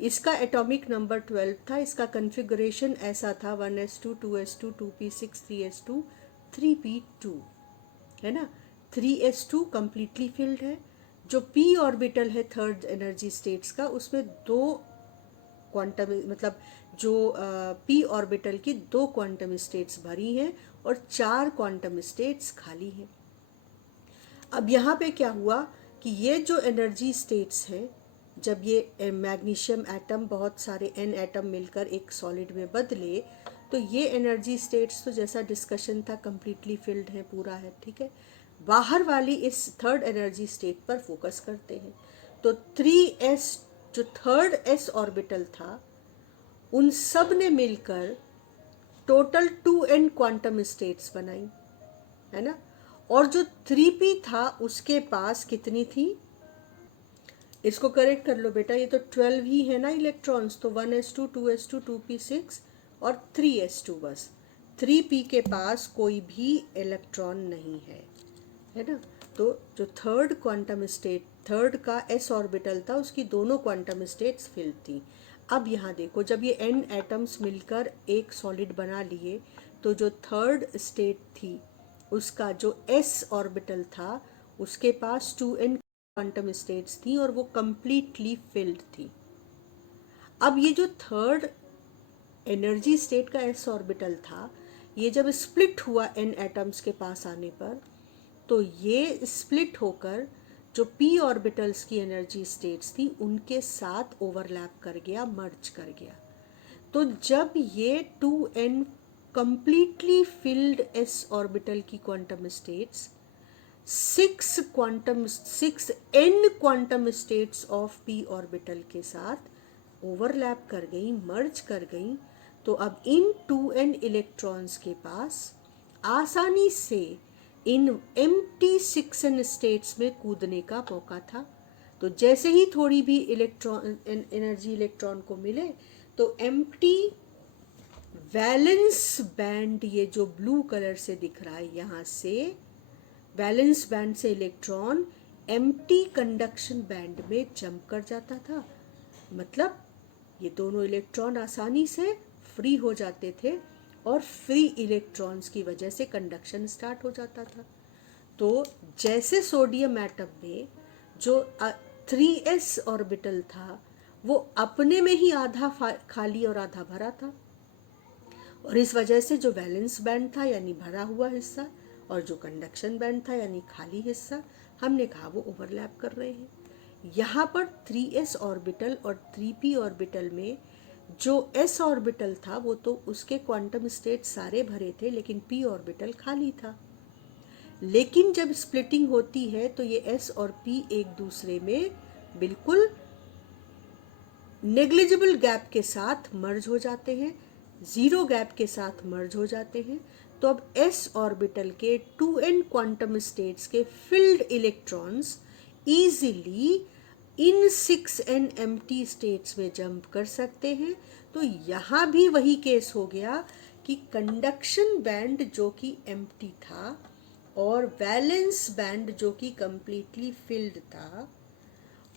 इसका एटॉमिक नंबर 12 था, इसका कन्फिगरेशन ऐसा था 1s2 2s2 2p6 3s2 3p2, है ना। 3s2 कंप्लीटली फिल्ड है। जो p ऑर्बिटल है थर्ड एनर्जी स्टेट्स का, उसमें दो क्वांटम मतलब जो p ऑर्बिटल की दो क्वांटम स्टेट्स भरी हैं और 4 क्वांटम स्टेट्स खाली हैं। अब यहाँ पे क्या हुआ कि ये जो एनर्जी स्टेट्स हैं, जब ये मैग्नीशियम एटम बहुत सारे n एटम मिलकर एक सॉलिड में बदले, तो ये एनर्जी स्टेट्स तो जैसा डिस्कशन था कंप्लीटली फिल्ड है, पूरा है, ठीक है। बाहर वाली इस थर्ड एनर्जी स्टेट पर फोकस करते हैं। तो 3s जो थर्ड s ऑर्बिटल था, उन सब ने मिलकर टोटल 2n क्वांटम स्टेट्स बनाई, है ना। और जो 3p था उसके पास कितनी थी, इसको करेक्ट कर लो बेटा, ये तो 12 ही है ना इलेक्ट्रॉन्स, तो 1s2 2s2 2p6 और 3s2 बस। 3p के पास कोई भी इलेक्ट्रॉन नहीं है ना। तो जो थर्ड क्वांटम स्टेट, थर्ड का s ऑर्बिटल था, उसकी दोनों क्वांटम स्टेट्स फिल्ड थी। अब यहाँ देखो, जब ये n एटम्स मिलकर एक सॉलिड बना लिए, तो जो थर्ड स्टेट थी उसका जो s ऑर्बिटल था, उसके पास 2n क्वांटम स्टेट्स थी और वो कंप्लीटली फिल्ड थी। अब ये जो थर्ड एनर्जी स्टेट का s ऑर्बिटल था, ये जब स्प्लिट हुआ n एटम्स के पास आने पर, तो ये स्प्लिट होकर जो p ऑर्बिटल्स की एनर्जी स्टेट्स थी उनके साथ ओवरलैप कर गया, मर्ज कर गया। तो जब ये 2n completely filled s orbital की quantum states 6n quantum states of p orbital के साथ ओवरलैप कर गई, मर्ज कर गई, तो अब इन 2n इलेक्ट्रॉन्स के पास आसानी से इन एम्प्टी 6n स्टेट्स में कूदने का मौका था। तो जैसे ही थोड़ी भी इलेक्ट्रॉन एनर्जी इलेक्ट्रॉन को मिले, तो एम्प्टी वैलेंस बैंड, ये जो ब्लू कलर से दिख रहा है यहाँ से, वैलेंस बैंड से इलेक्ट्रॉन एम्प्टी कंडक्शन बैंड में जंप कर जाता था। मतलब ये दोनों इलेक्ट्रॉन आसानी से फ्री हो जाते थे और फ्री इलेक्ट्रॉन्स की वजह से कंडक्शन स्टार्ट हो जाता था। तो जैसे सोडियम एटम में जो 3s ऑर्बिटल था, वो अपने में ही आधा खाली और आधा भरा था, और इस वजह से जो वैलेंस बैंड था यानी भरा हुआ हिस्सा, और जो कंडक्शन बैंड था यानी खाली हिस्सा, हमने कहा वो ओवरलैप कर रहे हैं। यहाँ पर 3s ऑर्बिटल और 3p ऑर्बिटल में जो s ऑर्बिटल था वो तो उसके क्वांटम स्टेट सारे भरे थे, लेकिन p ऑर्बिटल खाली था। लेकिन जब स्प्लिटिंग होती है तो ये s और p एक दूसरे में बिल्कुल नेग्लिजिबल गैप के साथ मर्ज हो जाते हैं, जीरो गैप के साथ मर्ज हो जाते हैं। तो अब s ऑर्बिटल के 2n क्वांटम स्टेट्स के फिल्ड इलेक्ट्रॉन्स इजीली इन 6n एम्प्टी स्टेट्स में जंप कर सकते हैं। तो यहाँ भी वही केस हो गया कि कंडक्शन बैंड जो कि एम्प्टी था और वैलेंस बैंड जो कि कंप्लीटली फिल्ड था,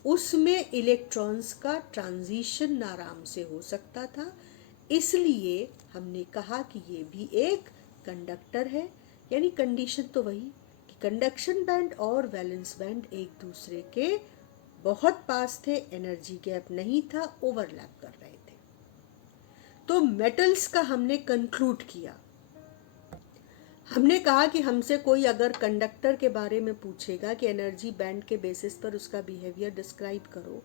उसमें इलेक्ट्रॉन्स का ट्रांजिशन आराम से हो सकता था। इसलिए हमने कहा कि ये भी एक कंडक्टर है। यानी कंडीशन तो वही कि कंडक्शन बैंड और वैलेंस बैंड एक दूसरे के बहुत पास थे, एनर्जी गैप नहीं था, ओवरलैप कर रहे थे। तो मेटल्स का हमने कंक्लूड किया। हमने कहा कि हमसे कोई अगर कंडक्टर के बारे में पूछेगा कि एनर्जी बैंड के बेसिस पर उसका बिहेवियर डिस्क्राइब करो,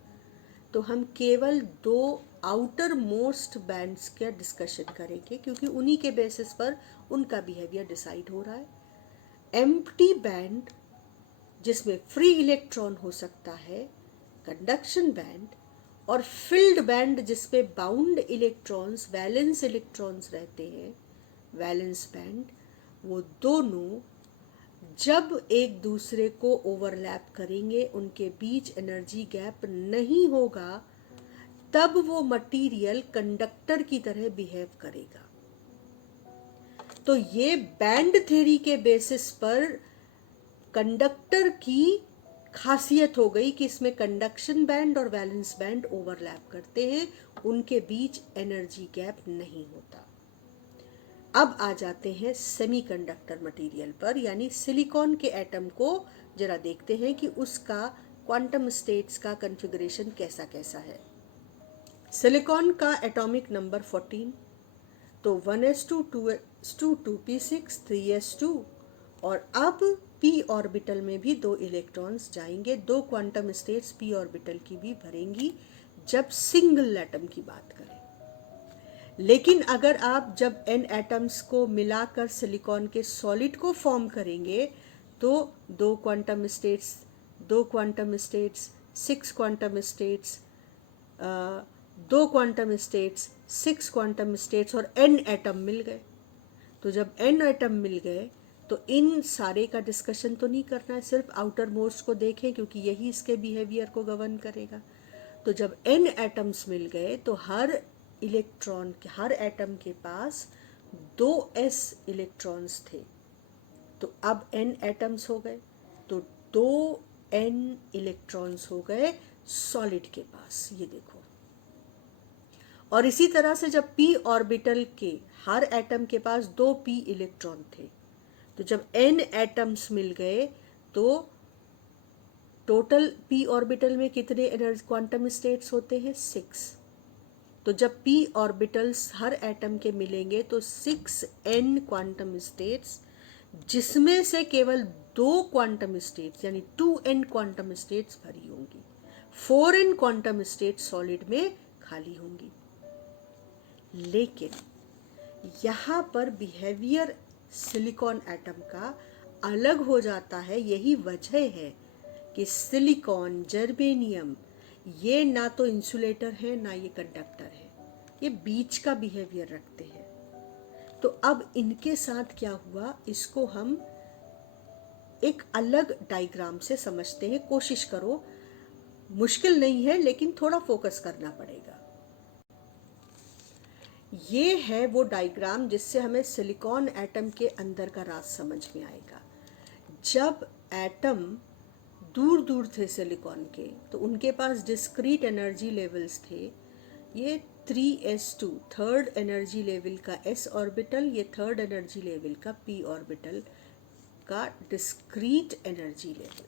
तो हम केवल दो आउटर मोस्ट बैंड्स का डिस्कशन करेंगे, क्योंकि उन्हीं के बेसिस पर उनका बिहेवियर डिसाइड हो रहा है। एम्प्टी बैंड जिसमें फ्री इलेक्ट्रॉन हो सकता है, कंडक्शन बैंड, और फिल्ड बैंड जिसपे बाउंड इलेक्ट्रॉन्स, वैलेंस इलेक्ट्रॉन्स रहते हैं, वैलेंस बैंड, वो दोनों जब एक दूसरे को ओवरलैप करेंगे, उनके बीच एनर्जी गैप नहीं होगा, तब वो मटेरियल कंडक्टर की तरह बिहेव करेगा। तो ये बैंड थ्योरी के बेसिस पर कंडक्टर की खासियत हो गई कि इसमें कंडक्शन बैंड और वैलेंस बैंड ओवरलैप करते हैं, उनके बीच एनर्जी गैप नहीं होता। अब आ जाते हैं सेमीकंडक्टर मटेरियल पर, यानी सिलिकॉन के एटम को जरा देखते हैं कि उसका क्वांटम स्टेट्स का कॉन्फ़िगरेशन कैसा कैसा है। सिलिकॉन का एटॉमिक नंबर 14, तो 1s2 2s2 2p6 3s2, और अब p ऑर्बिटल में भी 2 इलेक्ट्रॉन्स जाएंगे, 2 क्वांटम स्टेट्स p ऑर्बिटल की भी भरेंगी जब सिंगल एटम की बात करें। लेकिन अगर आप जब n एटम्स को मिलाकर सिलिकॉन के सॉलिड को फॉर्म करेंगे तो 2 quantum states 2 quantum states 6 quantum states 2 quantum states 6 quantum states और n एटम मिल गए। तो जब n एटम मिल गए तो इन सारे का डिस्कशन तो नहीं करना है, सिर्फ आउटर मोस्ट को देखें क्योंकि यही इसके बिहेवियर को गवर्न करेगा। तो जब n एटम्स मिल गए तो हर इलेक्ट्रॉन के हर एटम के पास 2s इलेक्ट्रॉन्स थे। तो अब n एटम्स हो गए तो 2n इलेक्ट्रॉन्स हो गए सॉलिड के पास, ये देखो। और इसी तरह से जब p ऑर्बिटल के हर एटम के पास 2p इलेक्ट्रॉन थे, तो जब n एटम्स मिल गए तो टोटल p ऑर्बिटल में कितने एनर्जी क्वांटम स्टेट्स होते हैं? 6। तो जब p ऑर्बिटल्स हर एटम के मिलेंगे तो 6n क्वांटम स्टेट्स, जिसमें से केवल 2 क्वांटम स्टेट्स यानी 2n क्वांटम स्टेट्स भरी होंगी, 4n क्वांटम स्टेट्स सॉलिड में खाली होंगी। लेकिन यहाँ पर बिहेवियर सिलिकॉन एटम का अलग हो जाता है। यही वजह है कि सिलिकॉन, जर्मेनियम ये ना तो इंसुलेटर है ना ये कंडक्टर है, ये बीच का बिहेवियर रखते हैं। तो अब इनके साथ क्या हुआ, इसको हम एक अलग डायग्राम से समझते हैं। कोशिश करो, मुश्किल नहीं है लेकिन थोड़ा फोकस करना पड़ेगा। ये है वो डायग्राम जिससे हमें सिलिकॉन एटम के अंदर का राज समझ में आएगा। जब एटम दूर दूर थे सिलिकॉन के तो उनके पास डिस्क्रीट एनर्जी लेवल्स थे। ये 3s2 थर्ड एनर्जी लेवल का s ऑर्बिटल, ये थर्ड एनर्जी लेवल का p ऑर्बिटल का डिस्क्रीट एनर्जी लेवल।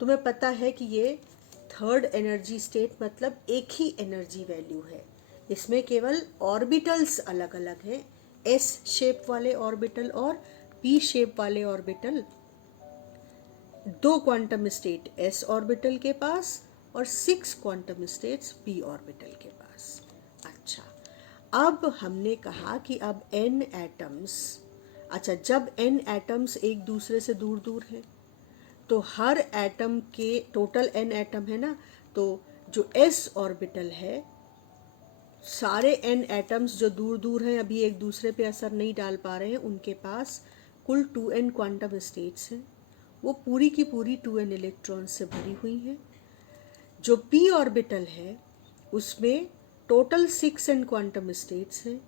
तुम्हें पता है कि ये थर्ड एनर्जी स्टेट मतलब एक ही एनर्जी वैल्यू है, इसमें केवल ऑर्बिटल्स अलग अलग हैं, s शेप वाले ऑर्बिटल और p शेप वाले orbital. 2 quantum state s orbital के पास और 6 क्वांटम स्टेट्स p ऑर्बिटल के पास। अच्छा, अब हमने कहा कि अब n एटम्स, अच्छा जब n एटम्स एक दूसरे से दूर दूर हैं तो हर एटम के टोटल n एटम है ना, तो जो s ऑर्बिटल है, सारे n एटम्स जो दूर दूर हैं अभी एक दूसरे पे असर नहीं डाल पा रहे हैं, उनके पास कुल 2n क्वांटम स्टेट्स हैं। वो पूरी की पूरी 2n इलेक्ट्रॉन से भरी हुई हैं। जो p ऑर्बिटल है उसमें टोटल 6n क्वांटम स्टेट्स हैं,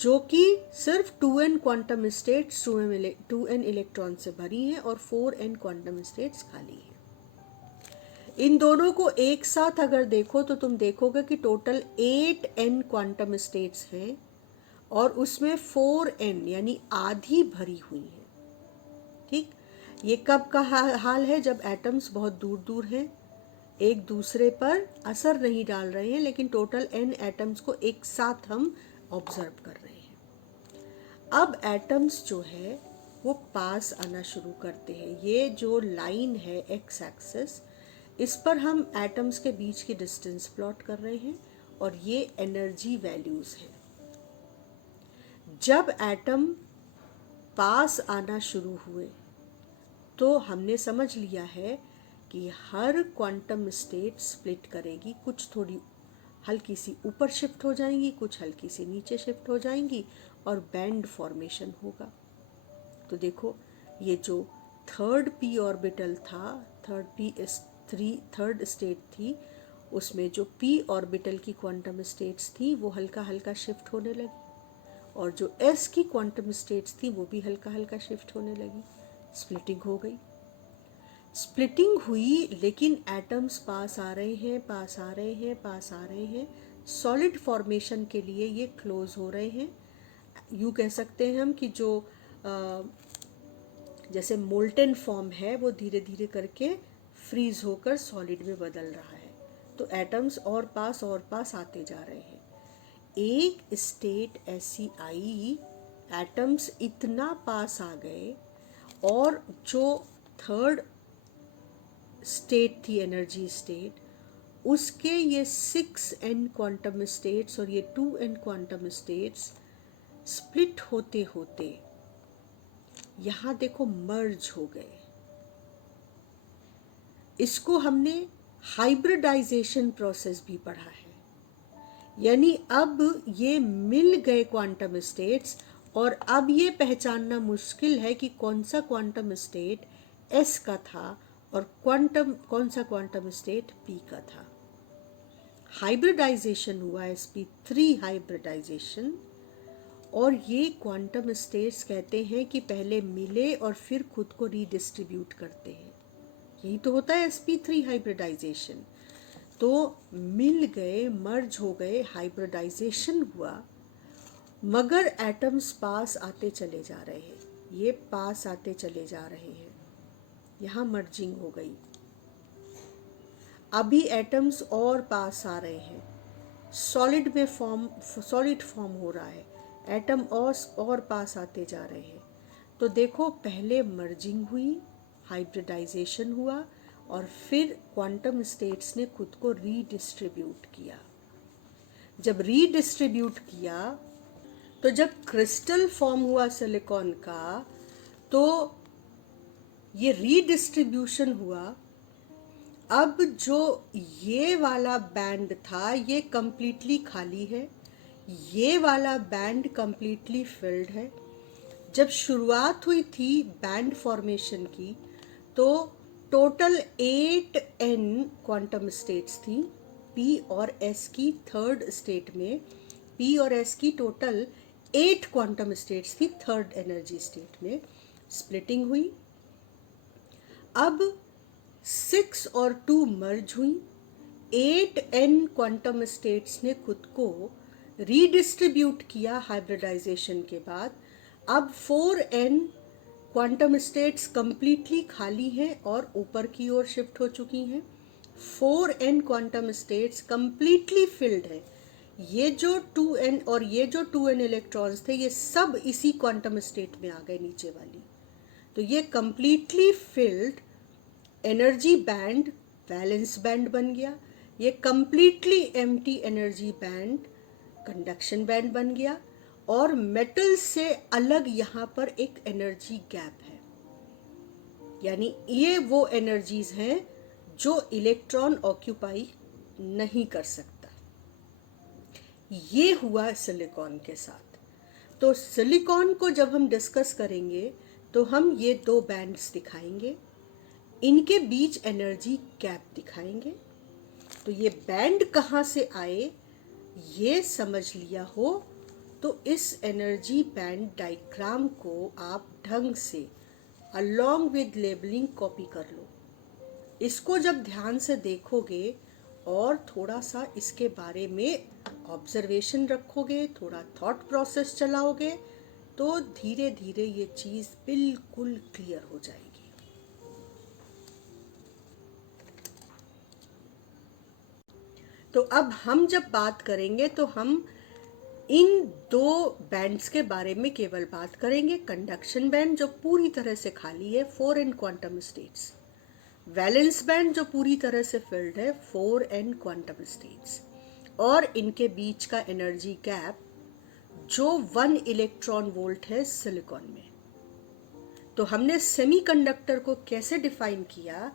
जो कि सिर्फ 2n quantum states 2n electron से भरी हैं और 4n क्वांटम स्टेट्स खाली हैं। इन दोनों को एक साथ अगर देखो तो तुम देखोगे कि टोटल 8n क्वांटम स्टेट्स हैं और उसमें 4n यानी आधी भरी हुई है। ठीक, ये कब का हाल है? जब एटम्स बहुत दूर दूर हैं, एक दूसरे पर असर नहीं डाल रहे हैं, लेकिन टोटल n एटम्स को एक साथ हम ऑब्जर्व कर रहे हैं। अब एटम्स जो है वो पास आना शुरू करते हैं। ये जो लाइन है एक्स एक्सिस, इस पर हम एटम्स के बीच की डिस्टेंस प्लॉट कर रहे हैं और ये एनर्जी वैल्यूज हैं। जब एटम पास आना शुरू हुए तो हमने समझ लिया है कि हर क्वांटम स्टेट स्प्लिट करेगी, कुछ थोड़ी हल्की सी ऊपर शिफ्ट हो जाएंगी, कुछ हल्की सी नीचे शिफ्ट हो जाएंगी और बैंड फॉर्मेशन होगा। तो देखो, ये जो थर्ड p ऑर्बिटल था, थर्ड स्टेट थी, उसमें जो p ऑर्बिटल की क्वांटम स्टेट्स थी वो हल्का हल्का शिफ्ट होने लगी और जो s की क्वांटम स्टेट्स थी वो भी हल्का हल्का शिफ्ट होने लगी। स्प्लिटिंग हो गई। स्प्लिटिंग हुई, लेकिन एटम्स पास आ रहे हैं, पास आ रहे हैं, पास आ रहे हैं। सॉलिड फॉर्मेशन के लिए ये क्लोज हो रहे हैं। यूँ कह सकते हैं हम कि जो जैसे मोल्टेन फॉर्म है वो धीरे धीरे करके फ्रीज होकर सॉलिड में बदल रहा है। तो एटम्स और पास आते जा रहे हैं। एक स्टेट ऐसी आई, एटम्स इतना पास आ गए, और जो थर्ड स्टेट थी एनर्जी स्टेट, उसके ये 6n क्वांटम स्टेट्स और ये 2n क्वांटम स्टेट्स स्प्लिट होते होते यहाँ देखो मर्ज हो गए। इसको हमने हाइब्रिडाइजेशन प्रोसेस भी पढ़ा है। यानी अब ये मिल गए क्वांटम स्टेट्स, और अब ये पहचानना मुश्किल है कि कौन सा क्वांटम स्टेट s का था और कौन सा क्वांटम स्टेट p का था। हाइब्रिडाइजेशन हुआ, sp3 हाइब्रिडाइजेशन, और ये क्वांटम स्टेट्स कहते हैं कि पहले मिले और फिर खुद को रीडिस्ट्रीब्यूट करते हैं। यही तो होता है sp3 हाइब्रिडाइजेशन। तो मिल गए, मर्ज हो गए, हाइब्रिडाइजेशन हुआ, मगर एटम्स पास आते चले जा रहे हैं। ये पास आते चले जा रहे हैं, यहाँ मर्जिंग हो गई। अभी एटम्स और पास आ रहे हैं, सॉलिड फॉर्म हो रहा है, एटम और पास आते जा रहे हैं। तो देखो, पहले मर्जिंग हुई, हाइब्रिडाइजेशन हुआ, और फिर क्वांटम स्टेट्स ने खुद को रीडिस्ट्रीब्यूट किया। जब रीडिस्ट्रीब्यूट किया, तो जब क्रिस्टल फॉर्म हुआ सिलिकॉन का, तो ये रीडिस्ट्रीब्यूशन हुआ। अब जो ये वाला बैंड था ये कंप्लीटली खाली है, ये वाला बैंड कंप्लीटली फिल्ड है। जब शुरुआत हुई थी बैंड फॉर्मेशन की, तो टोटल 8n क्वांटम स्टेट्स थी p और s की थर्ड स्टेट में। p और s की टोटल 8 क्वांटम स्टेट्स थी थर्ड एनर्जी स्टेट में। स्प्लिटिंग हुई, अब 6 और 2 मर्ज हुई। 8n क्वांटम स्टेट्स ने खुद को रीडिस्ट्रीब्यूट किया हाइब्रिडाइजेशन के बाद। अब 4n क्वांटम स्टेट्स कंप्लीटली खाली हैं और ऊपर की ओर शिफ्ट हो चुकी हैं। 4n quantum states completely filled है। ये जो 2n और ये जो 2n इलेक्ट्रॉन्स थे, ये सब इसी क्वांटम स्टेट में आ गए नीचे वाली। तो ये completely filled energy band valence band बन गया। ये completely empty energy band conduction band बन गया। और मेटल से अलग यहाँ पर एक एनर्जी गैप है, यानी ये वो एनर्जीज हैं जो इलेक्ट्रॉन ऑक्यूपाई नहीं कर सकता। ये हुआ सिलिकॉन के साथ। तो सिलिकॉन को जब हम डिस्कस करेंगे तो हम ये दो बैंड्स दिखाएंगे, इनके बीच एनर्जी गैप दिखाएंगे। तो ये बैंड कहाँ से आए ये समझ लिया हो तो इस एनर्जी बैंड डायग्राम को आप ढंग से अलॉन्ग विद लेबलिंग कॉपी कर लो। इसको जब ध्यान से देखोगे और थोड़ा सा इसके बारे में ऑब्जर्वेशन रखोगे, थोड़ा थॉट प्रोसेस चलाओगे, तो धीरे धीरे ये चीज़ बिल्कुल क्लियर हो जाएगी। तो अब हम जब बात करेंगे तो हम इन दो बैंड्स के बारे में केवल बात करेंगे। कंडक्शन बैंड जो पूरी तरह से खाली है 4n quantum states, valence band जो पूरी तरह से फिल्ड है 4n क्वांटम स्टेट्स, और इनके बीच का एनर्जी गैप जो 1 इलेक्ट्रॉन वोल्ट है सिलिकॉन में। तो हमने सेमीकंडक्टर को कैसे डिफाइन किया?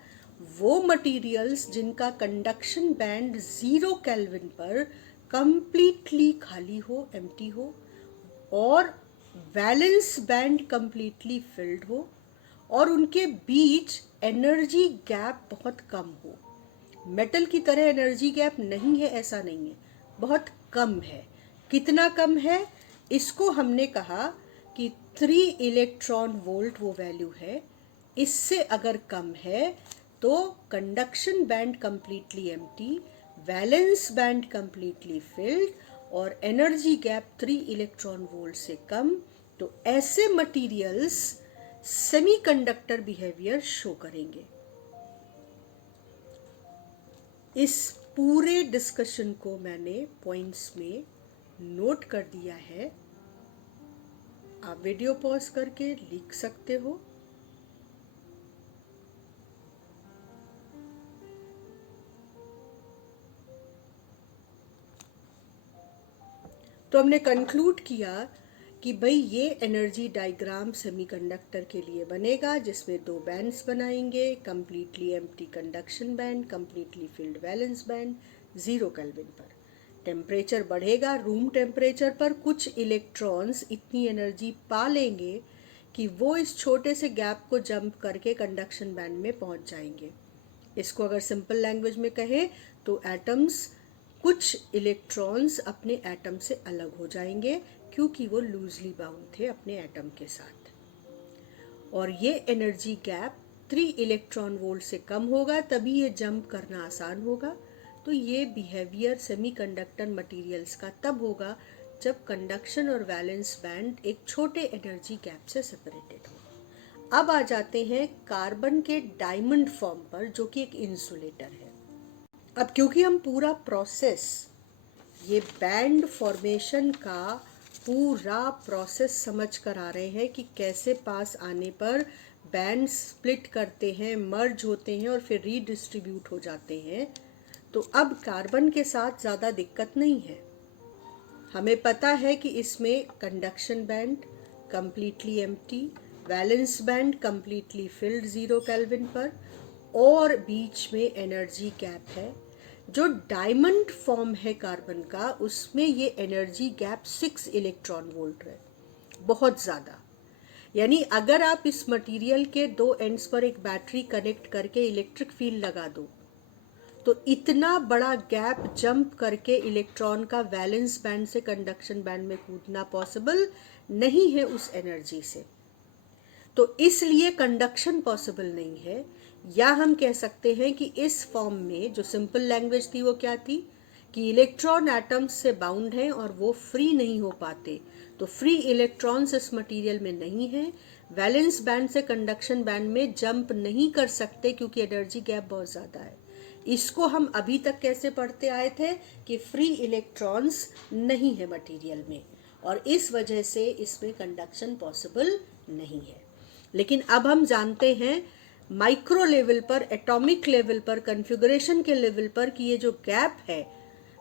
वो मटेरियल्स जिनका कंडक्शन बैंड 0 केल्विन पर कंप्लीटली खाली हो, एम्प्टी हो, और वैलेंस बैंड कंप्लीटली फिल्ड हो, और उनके बीच एनर्जी गैप बहुत कम हो। मेटल की तरह एनर्जी गैप नहीं है ऐसा नहीं है, बहुत कम है। कितना कम है? इसको हमने कहा कि 3 इलेक्ट्रॉन वोल्ट वो वैल्यू है। इससे अगर कम है तो conduction band completely empty, valence band completely filled और एनर्जी गैप 3 इलेक्ट्रॉन वोल्ट से कम, तो ऐसे मटेरियल्स सेमीकंडक्टर बिहेवियर शो करेंगे। इस पूरे डिस्कशन को मैंने पॉइंट्स में नोट कर दिया है, आप वीडियो पॉज करके लिख सकते हो। तो हमने कंक्लूड किया कि भाई ये एनर्जी डायग्राम सेमीकंडक्टर के लिए बनेगा, जिसमें 2 बैंड्स बनाएंगे, completely empty conduction band, completely filled valence band, 0 kelvin पर। टेम्परेचर बढ़ेगा, रूम टेम्परेचर पर कुछ इलेक्ट्रॉन्स इतनी एनर्जी पा लेंगे कि वो इस छोटे से गैप को जंप करके कंडक्शन बैंड में पहुंच जाएंगे। इसको अगर सिंपल लैंग्वेज में कहे तो एटम्स, कुछ इलेक्ट्रॉन्स अपने एटम से अलग हो जाएंगे क्योंकि वो लूजली बाउंड थे अपने एटम के साथ, और ये एनर्जी गैप 3 इलेक्ट्रॉन वोल्ट से कम होगा, तभी ये जंप करना आसान होगा। तो ये बिहेवियर सेमीकंडक्टर मटेरियल्स का तब होगा जब कंडक्शन और वैलेंस बैंड एक छोटे एनर्जी गैप से सेपरेटेड हो। अब आ जाते हैं कार्बन के डायमंड फॉर्म पर, जो कि एक इंसुलेटर है। अब क्योंकि हम पूरा प्रोसेस, ये बैंड फॉर्मेशन का पूरा प्रोसेस समझ कर आ रहे हैं कि कैसे पास आने पर बैंड स्प्लिट करते हैं, मर्ज होते हैं और फिर रीडिस्ट्रीब्यूट हो जाते हैं, तो अब कार्बन के साथ ज़्यादा दिक्कत नहीं है। हमें पता है कि इसमें conduction band completely empty, valence band completely filled 0 kelvin पर, और बीच में एनर्जी गैप है। जो डायमंड फॉर्म है कार्बन का, उसमें ये एनर्जी गैप 6 इलेक्ट्रॉन वोल्ट है, बहुत ज़्यादा। यानी अगर आप इस मटेरियल के 2 एंड्स पर एक बैटरी कनेक्ट करके इलेक्ट्रिक फील्ड लगा दो, तो इतना बड़ा गैप जंप करके इलेक्ट्रॉन का वैलेंस बैंड से कंडक्शन बैंड में कूदना पॉसिबल नहीं है उस एनर्जी से, तो इसलिए कंडक्शन पॉसिबल नहीं है। या हम कह सकते हैं कि इस फॉर्म में जो सिंपल लैंग्वेज थी वो क्या थी कि इलेक्ट्रॉन एटम्स से बाउंड हैं और वो फ्री नहीं हो पाते, तो फ्री इलेक्ट्रॉन्स इस मटेरियल में नहीं है, वैलेंस बैंड से कंडक्शन बैंड में जंप नहीं कर सकते क्योंकि एनर्जी गैप बहुत ज़्यादा है। इसको हम अभी तक कैसे पढ़ते आए थे कि फ्री इलेक्ट्रॉन्स नहीं है मटेरियल में, और इस वजह से इसमें कंडक्शन पॉसिबल नहीं है। लेकिन अब हम जानते हैं माइक्रो लेवल पर, एटॉमिक लेवल पर, कॉन्फ़िगरेशन के लेवल पर कि ये जो गैप है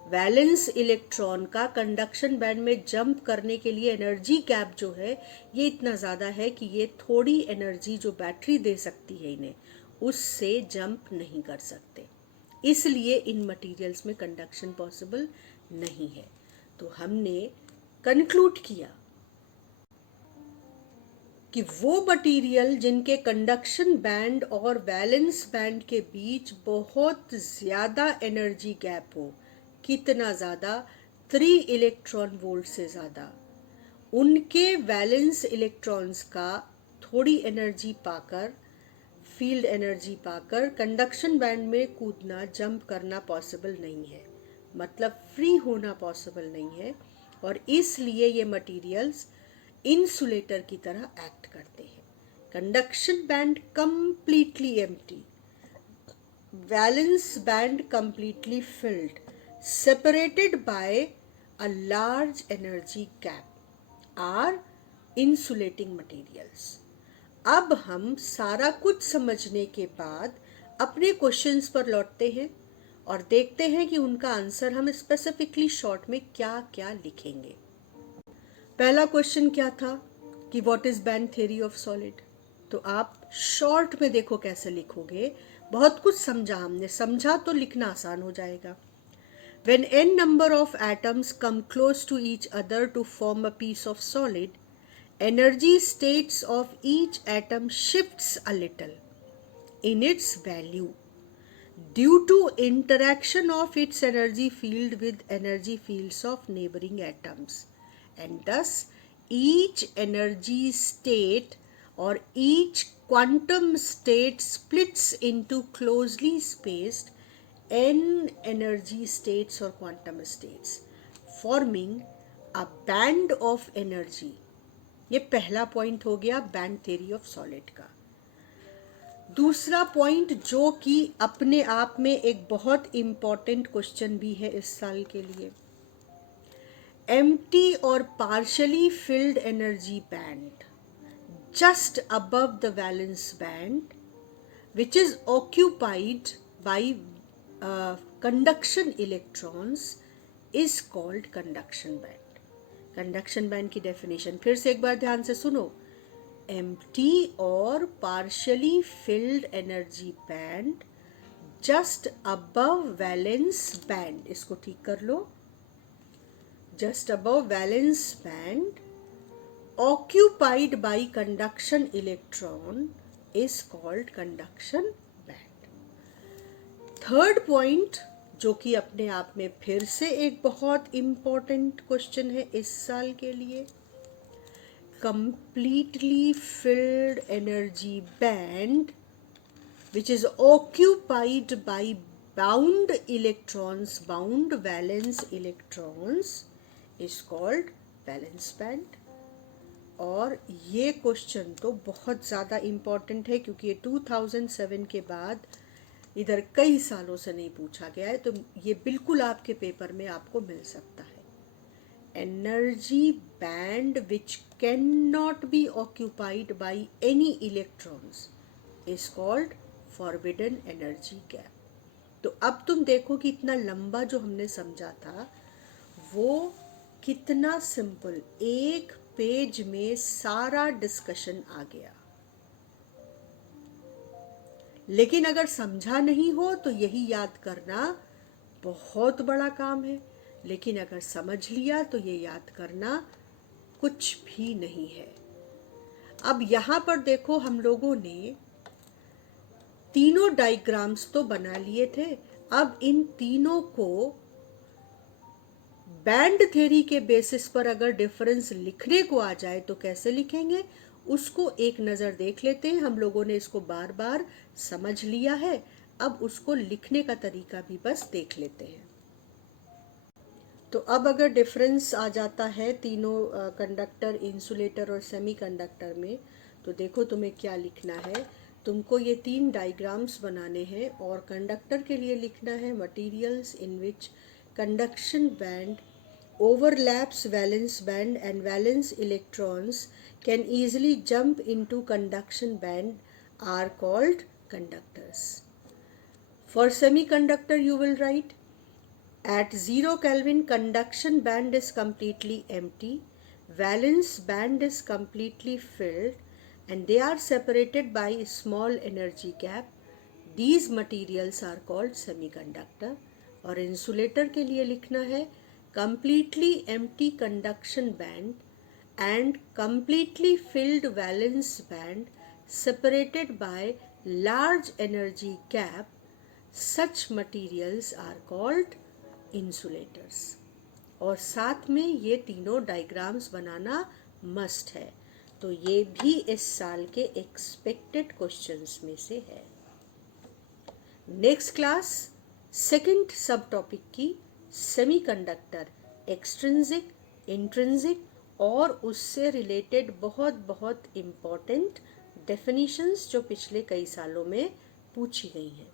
वैलेंस इलेक्ट्रॉन का कंडक्शन बैंड में जंप करने के लिए, एनर्जी गैप जो है ये इतना ज़्यादा है कि ये थोड़ी एनर्जी जो बैटरी दे सकती है इन्हें, उससे जंप नहीं कर सकते, इसलिए इन मटेरियल्स में कंडक्शन पॉसिबल नहीं है। तो हमने कंक्लूड किया कि वो मटेरियल जिनके कंडक्शन बैंड और वैलेंस बैंड के बीच बहुत ज़्यादा एनर्जी गैप हो, कितना ज़्यादा, 3 इलेक्ट्रॉन वोल्ट से ज़्यादा, उनके वैलेंस इलेक्ट्रॉन्स का थोड़ी एनर्जी पाकर, फील्ड एनर्जी पाकर कंडक्शन बैंड में कूदना, जंप करना पॉसिबल नहीं है, मतलब फ्री होना पॉसिबल नहीं है, और इसलिए ये मटेरियल्स इंसुलेटर की तरह एक्ट करते हैं। Conduction band completely empty, valence band completely filled, separated by a large energy gap, are insulating materials. अब हम सारा कुछ समझने के बाद अपने क्वेश्चंस पर लौटते हैं और देखते हैं कि उनका आंसर हम स्पेसिफिकली शॉर्ट में क्या क्या लिखेंगे। पहला क्वेश्चन क्या था कि what is band theory of solid, तो आप शॉर्ट में देखो कैसे लिखोगे। बहुत कुछ समझा हमने, समझा तो लिखना आसान हो जाएगा। When n number of atoms come close to each other to form a piece of solid, energy states of each atom shifts a little in its value due to interaction of its energy field with energy fields of neighboring atoms, and thus each energy state और each quantum state splits into closely spaced n energy states or quantum states forming a band of energy। ये पहला point हो गया band theory of solid का। दूसरा point जो कि अपने आप में एक बहुत इम्पॉर्टेंट क्वेश्चन भी है इस साल के लिए, एम्प्टी और partially field energy band just above the valence band which is occupied by conduction electrons is called conduction band। conduction band की definition फिर से एक बार ध्यान से सुनो, empty और partially filled energy band just above valence band, इसको ठीक कर लो, just above valence band occupied by conduction electron is called conduction band। Third point जो कि अपने आप में फिर से एक बहुत इम्पॉर्टेंट क्वेश्चन है इस साल के लिए, completely filled energy band which is occupied by bound electrons, bound valence electrons is called valence band। और ये क्वेश्चन तो बहुत ज़्यादा इम्पॉर्टेंट है क्योंकि ये 2007 के बाद इधर कई सालों से नहीं पूछा गया है, तो ये बिल्कुल आपके पेपर में आपको मिल सकता है। Energy band which can not be occupied by any electrons is called forbidden energy gap. तो अब तुम देखो कि इतना लंबा जो हमने समझा था वो कितना सिंपल, एक पेज में सारा डिस्कशन आ गया। लेकिन अगर समझा नहीं हो तो यही याद करना बहुत बड़ा काम है, लेकिन अगर समझ लिया तो ये याद करना कुछ भी नहीं है। अब यहाँ पर देखो, हम लोगों ने तीनों डायग्राम्स तो बना लिए थे। अब इन तीनों को बैंड थ्योरी के बेसिस पर अगर डिफरेंस लिखने को आ जाए तो कैसे लिखेंगे, उसको एक नज़र देख लेते हैं। हम लोगों ने इसको बार बार समझ लिया है, अब उसको लिखने का तरीका भी बस देख लेते हैं। तो अब अगर डिफरेंस आ जाता है तीनों कंडक्टर, इंसुलेटर और सेमीकंडक्टर में, तो देखो तुम्हें क्या लिखना है। तुमको ये तीन डायग्राम्स बनाने हैं और कंडक्टर के लिए लिखना है materials in which conduction band overlaps valence band and valence electrons can easily jump into conduction band are called conductors। For semiconductor you will write at 0 Kelvin conduction band is completely empty, valence band is completely filled and they are separated by a small energy gap। These materials are called semiconductor। और insulator के लिए लिखना है completely empty conduction band and completely filled valence band separated by large energy gap, such materials are called insulators। और साथ में ये तीनों डायग्राम्स बनाना मस्ट है। तो ये भी इस साल के एक्सपेक्टेड क्वेश्चंस में से है। नेक्स्ट क्लास सेकंड सब टॉपिक की सेमीकंडक्टर एक्सट्रिंसिक, इंट्रिंसिक और उससे रिलेटेड बहुत बहुत इम्पॉर्टेंट डेफिनेशंस जो पिछले कई सालों में पूछी गई हैं।